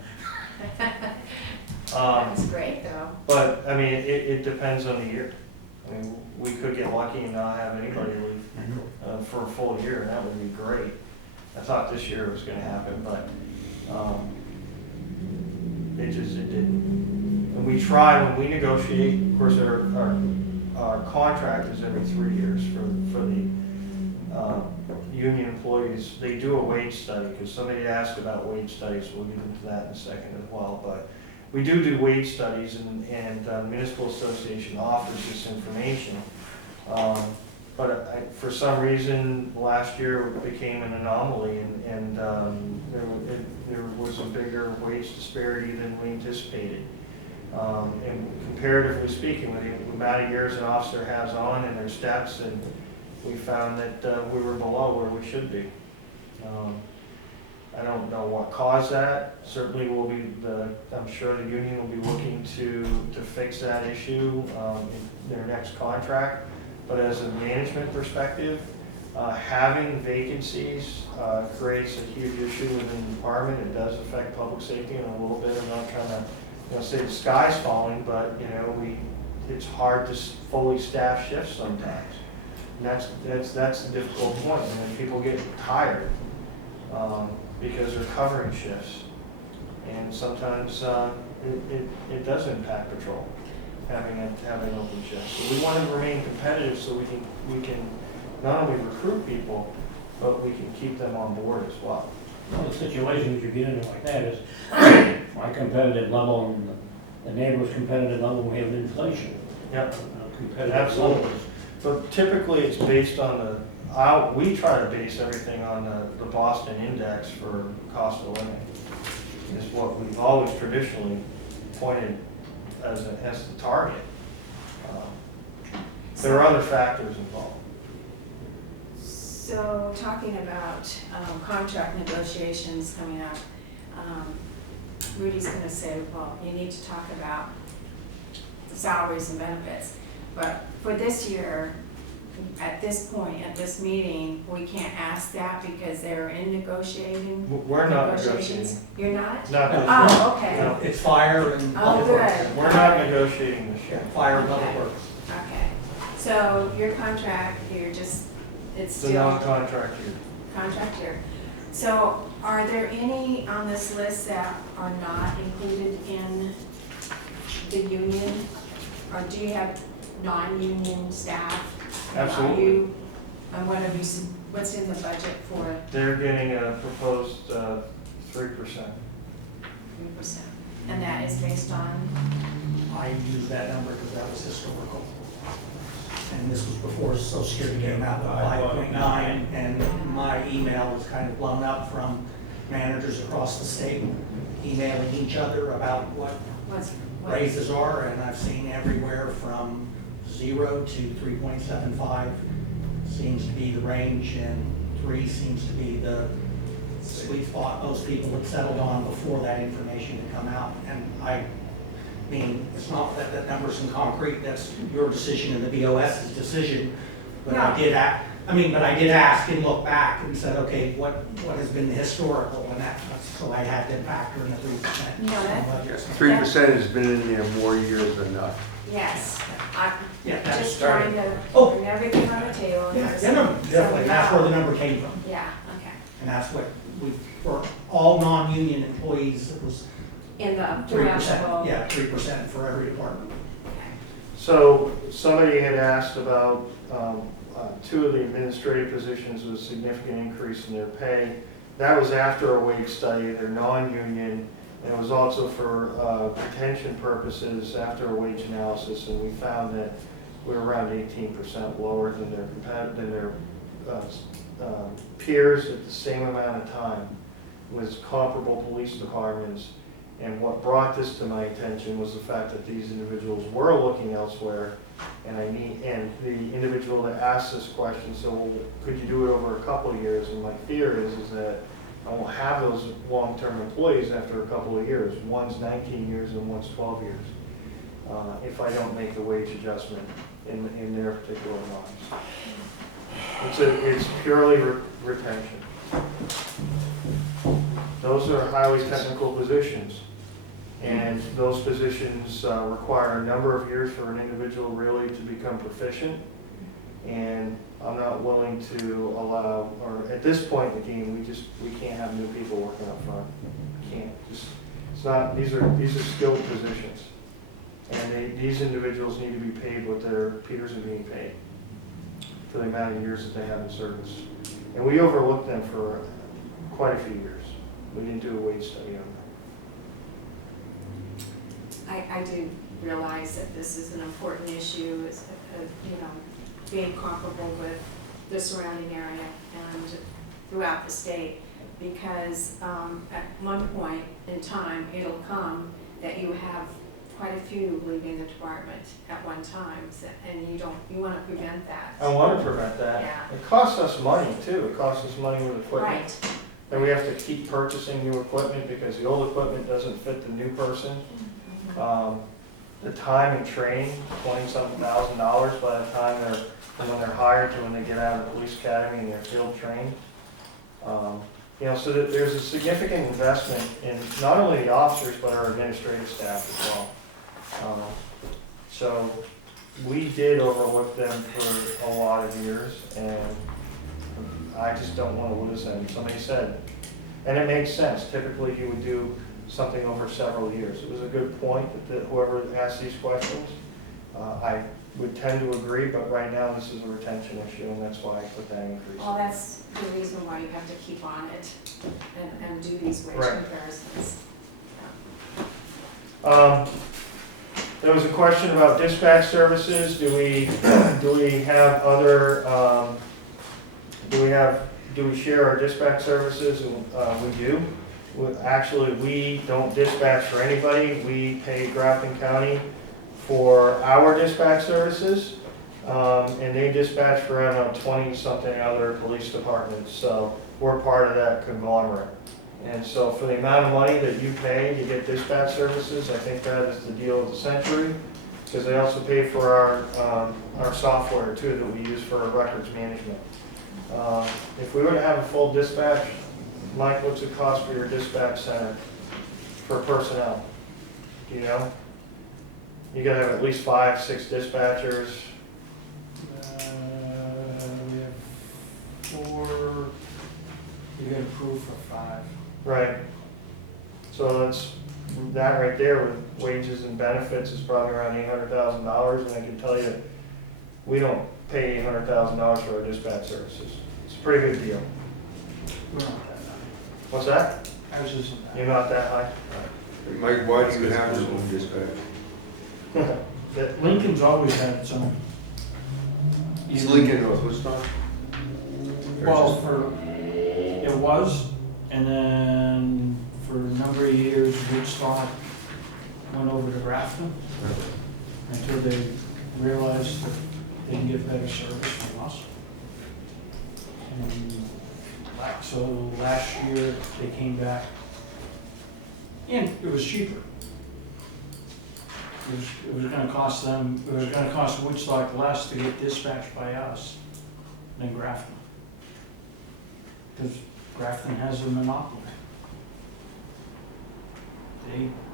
That's great, though. But, I mean, it depends on the year. I mean, we could get lucky and not have anybody leave for a full year, and that would be great. I thought this year it was gonna happen, but it didn't. And we try, when we negotiate, of course, our contract is every 3 years for the union employees, they do a wage study, because somebody asked about wage studies, we'll get into that in a second as well, but we do wage studies, and Municipal Association offers this information. But for some reason, last year it became an anomaly, and there was a bigger wage disparity than we anticipated. And comparatively speaking, with the amount of years an officer has on and their steps, and we found that we were below where we should be. I don't know what caused that. Certainly I'm sure the union will be looking to fix that issue in their next contract. But as a management perspective, having vacancies creates a huge issue within the department. It does affect public safety in a little bit. I'm not trying to say the sky's falling, but it's hard to fully staff shifts sometimes. And that's the difficult point. And then people get tired because they're covering shifts, and sometimes it does impact patrol having open shifts. So we want to remain competitive so we can not only recruit people, but we can keep them on board as well. One of the situations you get into like that is my competitive level and the neighbor's competitive level, we have inflation. Yep. Competitive Absolutely. levels. But typically it's based on we try to base everything on the Boston Index for cost of living, is what we've always traditionally pointed as the target. There are other factors involved. So talking about contract negotiations coming up, Rudy's going to say, well, you need to talk about the salaries and benefits. But for this year, at this point, at this meeting, we can't ask that because they're in negotiating. We're not negotiations. negotiating. You're not? Not this Oh, okay. No. It's fire and Oh, public good. works. We're not negotiating this year. Fire and public Okay. works. Okay. So your contract, it's It's a still non-contract year. contract year. So are there any on this list that are not included in the union? Or do you have non-union staff? Absolutely. And what's in the budget for They're getting a proposed 3%. 3%? And that is based on, I use that number because that was historical. And this was before Social Security came out with 5.9, and my email was kind of blown up from managers across the state emailing each other about what what's, raises are, and I've seen everywhere from 0 to 3.75 seems to be the range, and 3 seems to be the sweet spot most people had settled on before that information had come out. And I mean, it's not that that number's in concrete, that's your decision and the BOS's decision, but No. I did ask and look back and said, okay, what has been the historical, and so I had to factor in the 3%. No, that- 3% has been in there more years than not. yes, I'm Yeah, that's just started. trying to Oh. bring everything on the table. Yeah, definitely, that's where the number came from. Yeah, okay. And that's what for all non-union employees, it was In the 3%. deductible. Yeah, 3% for every department. So somebody had asked about 2 of the administrative positions with a significant increase in their pay. That was after a wage study. They're non-union. And it was also for retention purposes after a wage analysis, and we found that we're around 18% lower than their peers at the same amount of time with comparable police departments. And what brought this to my attention was the fact that these individuals were looking elsewhere, and the individual that asked this question said, well, could you do it over a couple of years? And my fear is that I won't have those long-term employees after a couple of years. One's 19 years and one's 12 years, if I don't make the wage adjustment in their particular lives. It's purely retention. Those are highly technical positions, and those positions require a number of years for an individual really to become proficient. And I'm not willing to allow, or at this point in the game, we can't have new people working up front. Can't. It's not. These are skilled positions, and these individuals need to be paid what their peers are being paid. for the amount of years that they have in service. And we overlooked them for quite a few years. We didn't do a wage study on them. I do realize that this is an important issue, it's, being comparable with the surrounding area and throughout the state, because at one point in time, it'll come that you have quite a few leaving the department at one time, and you want to prevent that. I want to prevent that. Yeah. It costs us money too. It costs us money with equipment. Right. And we have to keep purchasing new equipment because the old equipment doesn't fit the new person. The time and training, $20-something thousand by the time from when they're hired to when they get out of the police academy and they're field trained. So that there's a significant investment in not only the officers, but our administrative staff as well. So we did overlook them for a lot of years, and I just don't want to lose them. Somebody said, and it makes sense. Typically, you would do something over several years. It was a good point that whoever asked these questions, I would tend to agree, but right now this is a retention issue, and that's why I put that increase. Well, that's the reason why you have to keep on it and do these wage Right. comparisons. There was a question about dispatch services. Do we have other, do we share our dispatch services? We do. Actually, we don't dispatch for anybody. We pay Grafton County for our dispatch services, and they dispatch for, 20-something other police departments. So we're part of that conglomerate. And so for the amount of money that you pay to get dispatch services, I think that is the deal of the century, because they also pay for our software too that we use for our records management. If we were to have a full dispatch, Mike, what's it cost for your dispatch center for personnel? Do you know? You gotta have at least 5-6 dispatchers. We have 4, you got approved for 5. Right. So that right there with wages and benefits is probably around $800,000, and I can tell you, we don't pay $800,000 for our dispatch services. It's a pretty good deal. We're not that high. What's that? Ours isn't that You're not that high? Mike, why do you have your own dispatch? That- Lincoln's always had its own. Is Lincoln North Woodstock? Well, it was, and then for a number of years, Woodstock went over to Grafton until they realized that they can get better service from us. And so last year, they came back, and it was cheaper. It was gonna cost them, it was gonna cost Woodstock less to get dispatched by us than Grafton. Because Grafton has a monopoly.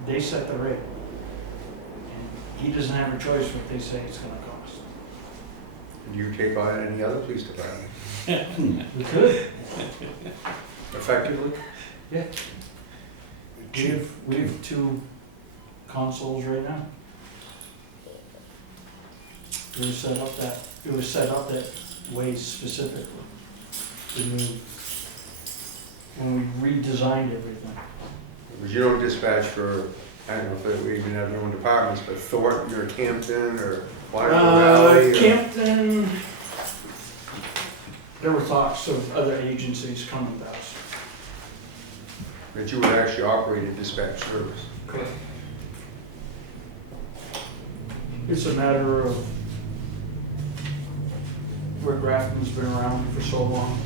They set the rate. And he doesn't have a choice what they say it's gonna cost. Do you take on any other police department We could. effectively? We have 2 consoles right now. It was set up that way specifically. When we redesigned everything. Because you don't dispatch for, I don't know if we even have their own departments, but Thornton or Campton or Waterville Valley? or- Campton, there were talks of other agencies coming to us. That you would actually operate a dispatch service. Correct. It's a matter of where Grafton's been around for so long.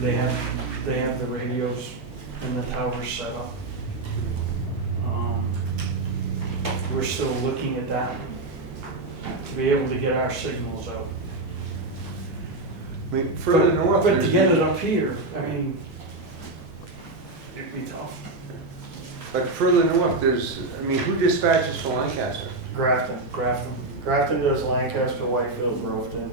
They have the radios and the towers set up. We're still looking at that to be able to get our signals out. I mean, further north. But to there's- get it up here, I mean, it'd be tough. But further north, who dispatches for Lancaster? Grafton. Grafton does Lancaster, Whitefield, Groveton.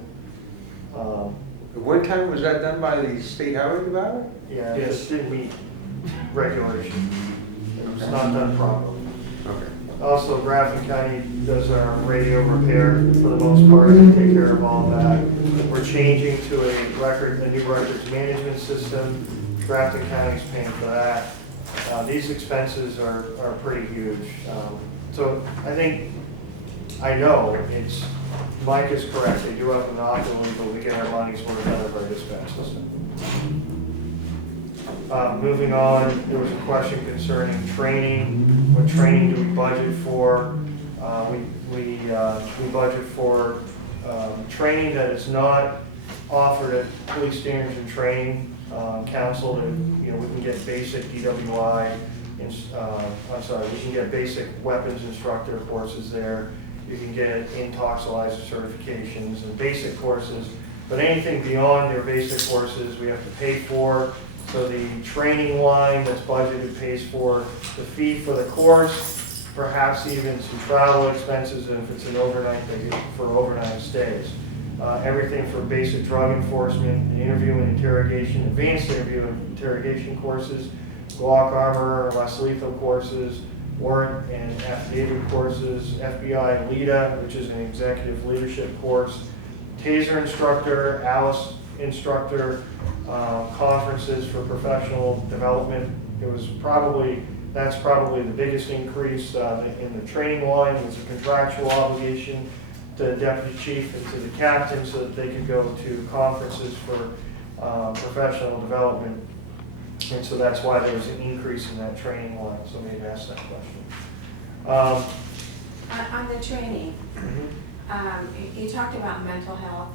At one time, was that done by the state highway department? Yeah, it Yes. just didn't meet regulation. It was not done properly. Okay. Also, Grafton County does our radio repair for the most part, and take care of all that. We're changing to a new records management system. Grafton County's paying for that. These expenses are pretty huge. So I know Mike is correct, they do have a monopoly, but we get our money's worth out of our dispatch system. Moving on, there was a question concerning training. What training do we budget for? We budget for training that is not offered at Police Standards and Training Council. We can get basic DWI, we can get basic weapons instructor courses there. You can get intoxilizer certifications and basic courses, but anything beyond their basic courses we have to pay for. So the training line that's budgeted pays for the fee for the course, perhaps even some travel expenses, and if it's an overnight, they do for overnight stays. Everything for basic drug enforcement, interview and interrogation, advanced interview and interrogation courses, Glock armor, less lethal courses, warrant and affidavit courses, FBI LEADA, which is an executive leadership course, TASER instructor, ALICE instructor, conferences for professional development. That's probably the biggest increase in the training line. It's a contractual obligation to the deputy chief and to the captain so that they could go to conferences for professional development. And so that's why there was an increase in that training line. So maybe ask that question. On the training, you talked about mental health,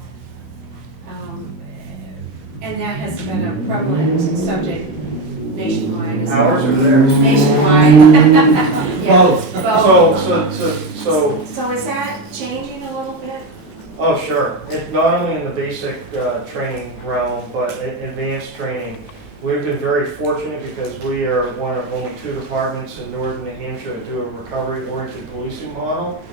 and that has been a prevalent subject nationwide. isn't it? Ours or theirs? Nationwide. Yeah, Both. So is that changing a little bit? Oh, sure. Not only in the basic training realm, but advanced training. We've been very fortunate because we are one of only 2 departments in northern New Hampshire to do a recovery-oriented policing model.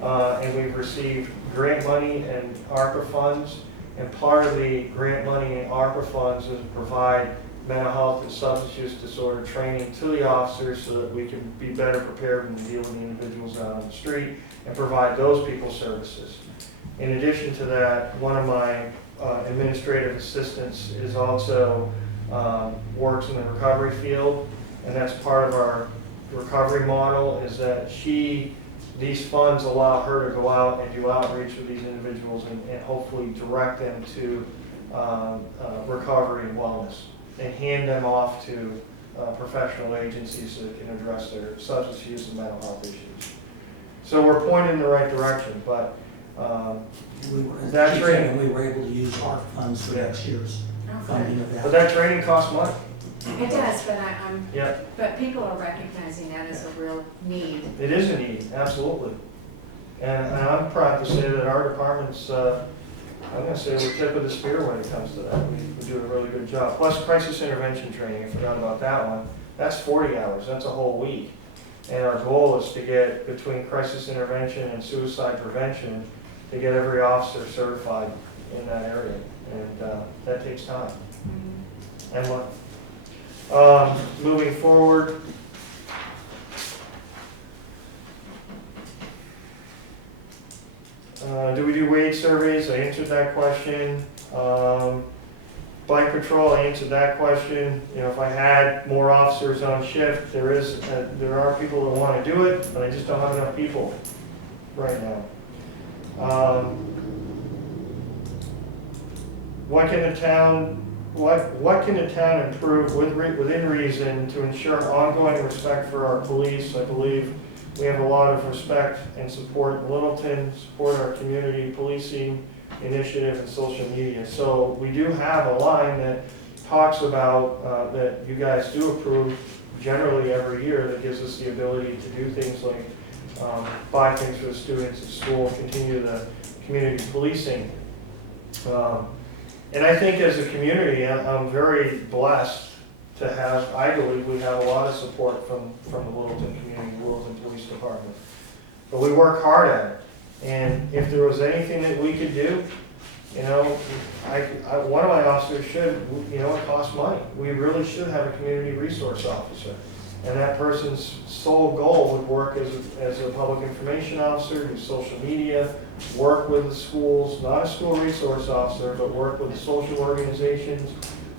And we've received grant money and ARPA funds. And part of the grant money and ARPA funds is to provide mental health and substance use disorder training to the officers so that we can be better prepared when we deal with the individuals out on the street and provide those people services. In addition to that, one of my administrative assistants is also works in the recovery field, and that's part of our recovery model is that these funds allow her to go out and do outreach with these individuals and hopefully direct them to recovery and wellness and hand them off to professional agencies that can address their substance use and mental health issues. So we're pointing in the right direction, but that training, we were able to use our funds for next year's funding of that. but that training costs money. It does, but Yeah, but people are recognizing that as a real need. it is a need, absolutely. And I'm proud to say that our department's, I'm going to say we're tip of the spear when it comes to that. We do a really good job. Plus crisis intervention training, I forgot about that one. That's 40 hours, that's a whole week. And our goal is to get between crisis intervention and suicide prevention, to get every officer certified in that area. And that takes time and money. Moving forward, do we do wage surveys? I answered that question. Bike patrol, I answered that question. If I had more officers on shift, there are people that want to do it, but I just don't have enough people right now. What can the town improve within reason to ensure ongoing respect for our police? I believe we have a lot of respect and support in Littleton, support our community policing initiative and social media. So we do have a line that talks about that you guys do approve generally every year that gives us the ability to do things like buy things for the students at school, continue the community policing. And I think as a community, I'm very blessed to have, I believe we have a lot of support from the Littleton community, the Littleton Police Department. But we work hard at it. And if there was anything that we could do, one of my officers should, it costs money. We really should have a community resource officer. And that person's sole goal would work as a public information officer, do social media, work with the schools, not a school resource officer, but work with the social organizations,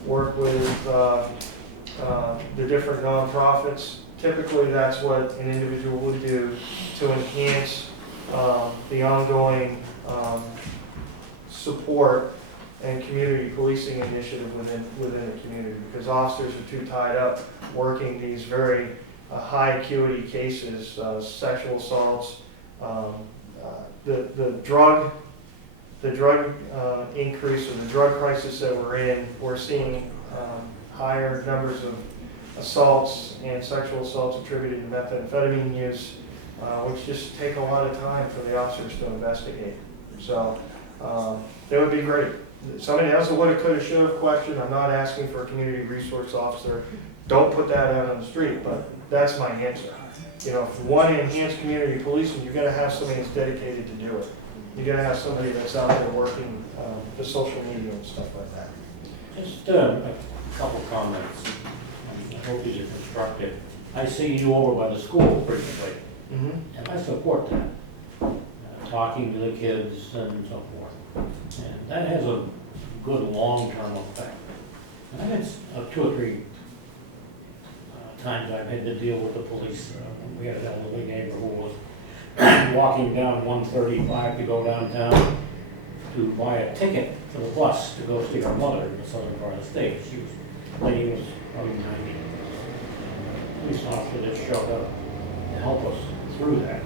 work with the different nonprofits. Typically, that's what an individual would do to enhance the ongoing support and community policing initiative within the community, because officers are too tied up working these very high acuity cases, sexual assaults, the drug increase or the drug crisis that we're in. We're seeing higher numbers of assaults and sexual assaults attributed to methamphetamine use, which just take a lot of time for the officers to investigate. So that would be great. Somebody else a woulda, coulda, shoulda question. I'm not asking for a community resource officer. Don't put that out on the street, but that's my answer. You know, if you want to enhance community policing, you're going to have somebody that's dedicated to do it. You're going to have somebody that's out there working the social media and stuff like that. Just a couple comments. I hope these are constructive. I see you over by the school frequently, and I support that. Talking to the kids and so forth. And that has a good long-term effect. And I've had 2 or 3 times I've had to deal with the police. We had an elderly neighbor who was walking down 135 to go downtown to buy a ticket for the bus to go see her mother in the southern part of the state. The lady was probably 90. Police officer that showed up to help us through that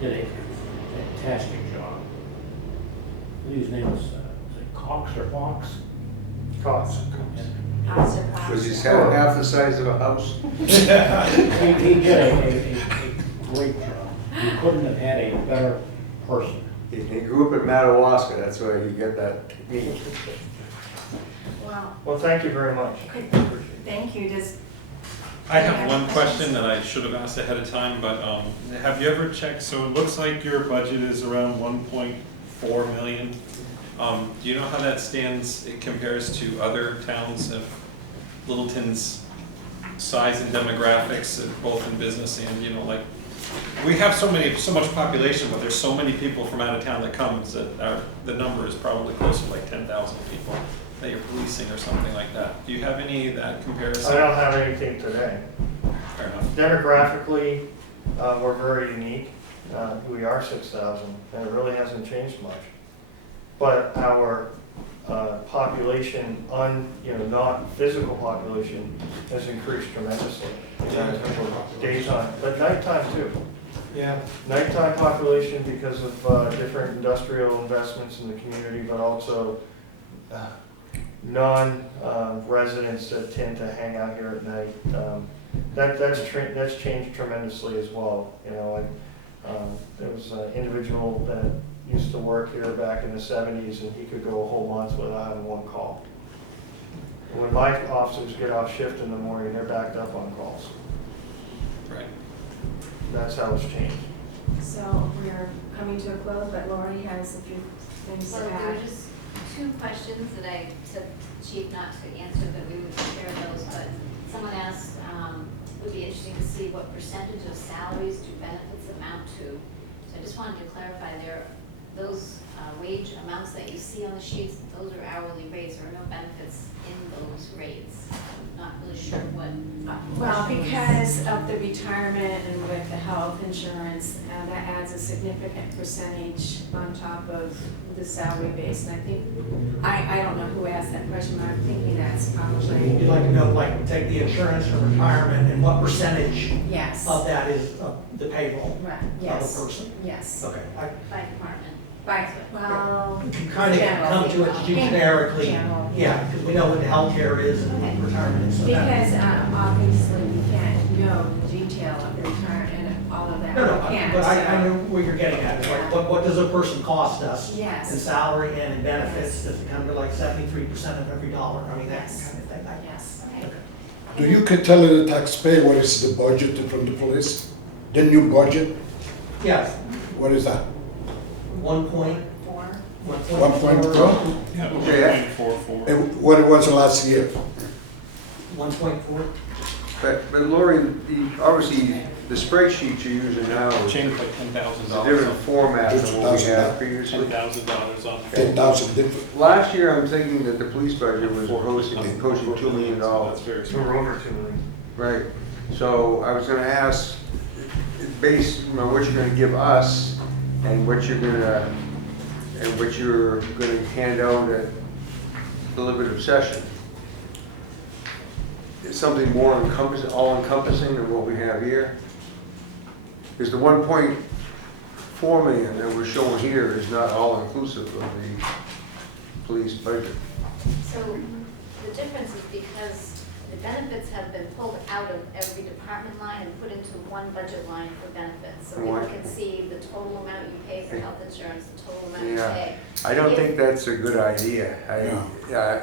did a fantastic job. His name was Cox or Fox? Costs. Was his head half the size of a house? He did a great job. You couldn't have had a better person. He grew up in Madawaska, that's why he got that technique. Wow, Well, thank you very much. thank you. I have one question that I should have asked ahead of time, but have you ever checked, so it looks like your budget is around 1.4 million. Do you know how that stands, it compares to other towns of Littleton's size and demographics, both in business and, you know, like, we have so much population, but there's so many people from out of town that comes that the number is probably close to like 10,000 people that you're policing or something like that. Do you have any of that comparison? I don't have anything today. Fair enough. Demographically, we're very unique. We are 6,000, and it really hasn't changed much. But our population, not physical population, has increased tremendously. Daytime, but nighttime too. Yeah. Nighttime population because of different industrial investments in the community, but also non-residents that tend to hang out here at night. That's changed tremendously as well. You know, there was an individual that used to work here back in the 70s, and he could go a whole month without having one call. When my officers get off shift in the morning, they're backed up on calls. Right. That's how it's changed. So we're coming to a close, but Lori has a few things So to there add. were just 2 questions that I said Chief not to answer, but we would take care of those. But someone asked, would be interesting to see what percentage of salaries do benefits amount to. So I just wanted to clarify those wage amounts that you see on the sheets, those are hourly rates. There are no benefits in those rates. I'm not really sure what. Well, because of the retirement and with the health insurance, that adds a significant percentage on top of the salary base. And I think, I don't know who asked that question, but I'm thinking that's probably, You'd like to know, like, take the insurance from retirement and what percentage yes. of that is the payroll Right, of yes, a person? yes. Okay, By department. Right, well. you can kind of come to it generically, General. yeah, because we know what the healthcare is and retirement and so that. Because obviously we can't know the detail of the retirement and all of that. No, We can't, but I so- know where you're getting at, it's like, what does a person cost us? In Yes, salary and in benefits, does it come to like 73% of every dollar? I mean, that Yes. kind of thing. yes. Okay. Do you can tell the taxpayer what is the budget from the police? The new budget? Yes, What is that? 4. 1.4? Yeah, Okay. 1.44. And what it was last year? 1.4. But Lori, obviously, the spreadsheet you're using now is Changed like $10,000 a different format than what we had previously. $10,000 off. 10,000 different. Last year, I'm thinking that the police budget was approaching $2 million. That's very So we're over 2 million. Right, so I was gonna ask, based on what you're gonna give us and what you're gonna hand out at deliberative session. Is something more encompassing, all encompassing than what we have here? Because the 1.4 million that we're showing here is not all inclusive of the police budget. So the difference is because the benefits have been pulled out of every department line and put into one budget line for benefits. So people Right. can see the total amount you pay for health insurance, the total amount you Yeah. pay. I don't think that's a good idea.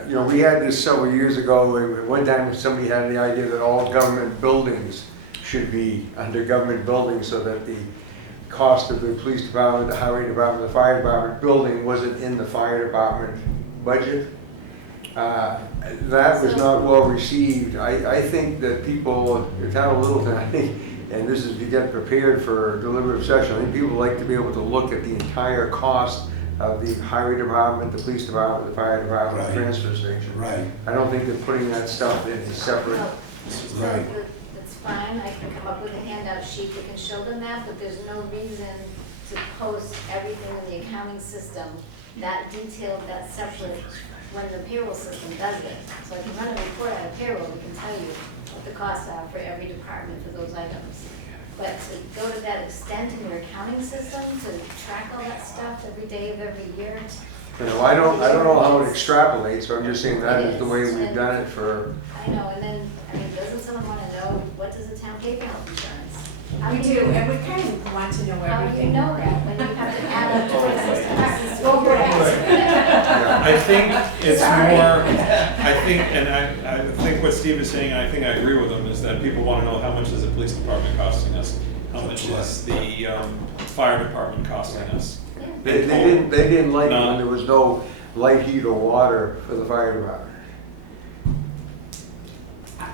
You know, we had this several years ago, at one time somebody had the idea that all government buildings should be under government buildings so that the cost of the police department, the highway department, the fire department building wasn't in the fire department budget. That was not well received. I think that people, the town of Littleton, I think, and this is to get prepared for deliberative session, I think people like to be able to look at the entire cost of the highway department, the police department, the fire department, the Right. transfer station. Right, I don't think that putting that stuff in is separate. Well, so Right. that's fine, I can come up with a handout sheet that can show them that, but there's no reason to post everything in the accounting system, that detailed, that separate, when the payroll system does it. So I can run a report out of payroll, we can tell you what the costs are for every department for those items. But to go to that extent in your accounting system, to track all that stuff every day of every year. You know, I don't know how it extrapolates, but I'm just saying that is the way we've done it for, I know, and then, I mean, doesn't someone wanna know, what does the town pay for health insurance? How We can do, you- and we kind of want to know How do you everything. know that, when you have to add up 26 departments to Well, figure it out? yeah. I think it's Sorry. more, I think, and I think what Steve is saying, I think I agree with him, is that people want to know how much is the police department costing us? How much is the fire department costing us? They didn't like it No. when there was no light, heat, or water for the fire department.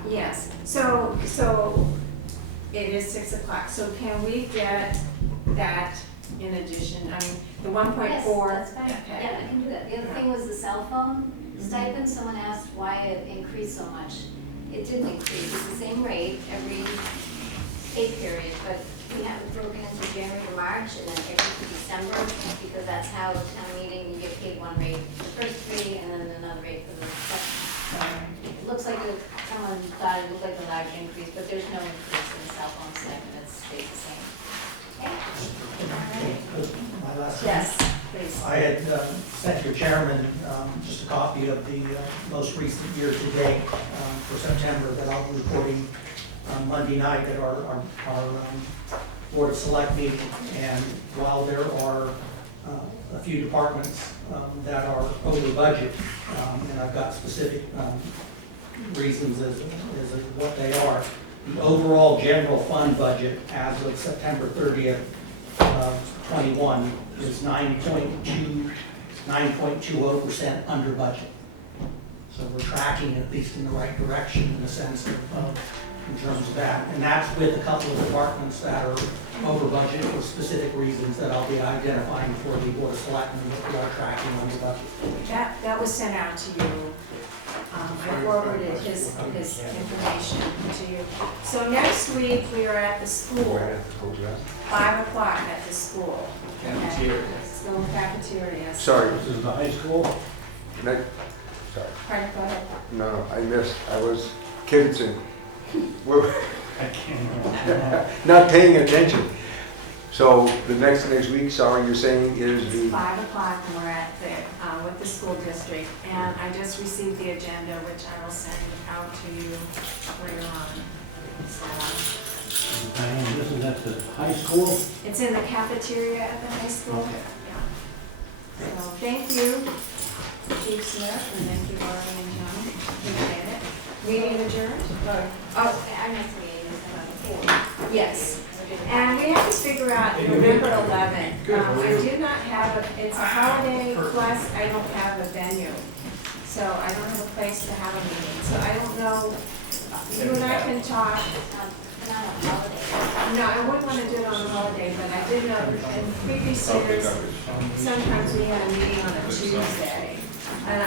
Yes, so it is 6 o'clock, so can we get that in addition, I mean, the 1.4? Yes, that's fine, Okay. yeah, I can do that. The other thing was the cell phone stipend, someone asked why it increased so much. It didn't increase, it's the same rate every pay period, but we have it broken into January to March and then every to December, because that's how town meeting, you get paid one rate for the first 3 and then another rate for the second. It looks like someone thought it looked like a large increase, but there's no increase in the cell phone stipend, it stays the same. Okay. My last Yes, please. I had sent your chairman just a copy of the most recent year-to-date for September that I'll be reporting on Monday night at our Board of Select meeting. And while there are a few departments that are over budget, and I've got specific reasons as what they are, the overall general fund budget as of September 30th, 21 is 9.20% under budget. So we're tracking at least in the right direction in the sense of, in terms of that. And that's with a couple of departments that are over budget for specific reasons that I'll be identifying for the Board of Selectmen that we are tracking under budget. That was sent out to you. I forwarded his information to you. So next week, we are at the school, 5 o'clock at the school. Cafeteria. School cafeteria. Sorry, This is the high school? sorry, Pardon, go ahead. no, I missed, I was kidding. We're not paying attention. So the next week, sorry, you're saying is It's the, 5 o'clock and we're at the, with the school district. And I just received the agenda, which I will send out to you later on. So, And this is at the high school? it's in the cafeteria at the high school. Okay. Yeah. So thank you, Chief Smith, and thank you, Laurie and John. Appreciate it. Meeting adjourned? Oh, Our next meeting is about 4. yes. And we have to figure out November 11th. I did not have, it's a holiday, plus I don't have a venue. So I don't have a place to have a meeting. So I don't know, you and I can talk. Not a holiday. No, I wouldn't want to do it on a holiday, but I did know in previous years, sometimes we had a meeting on a Tuesday. And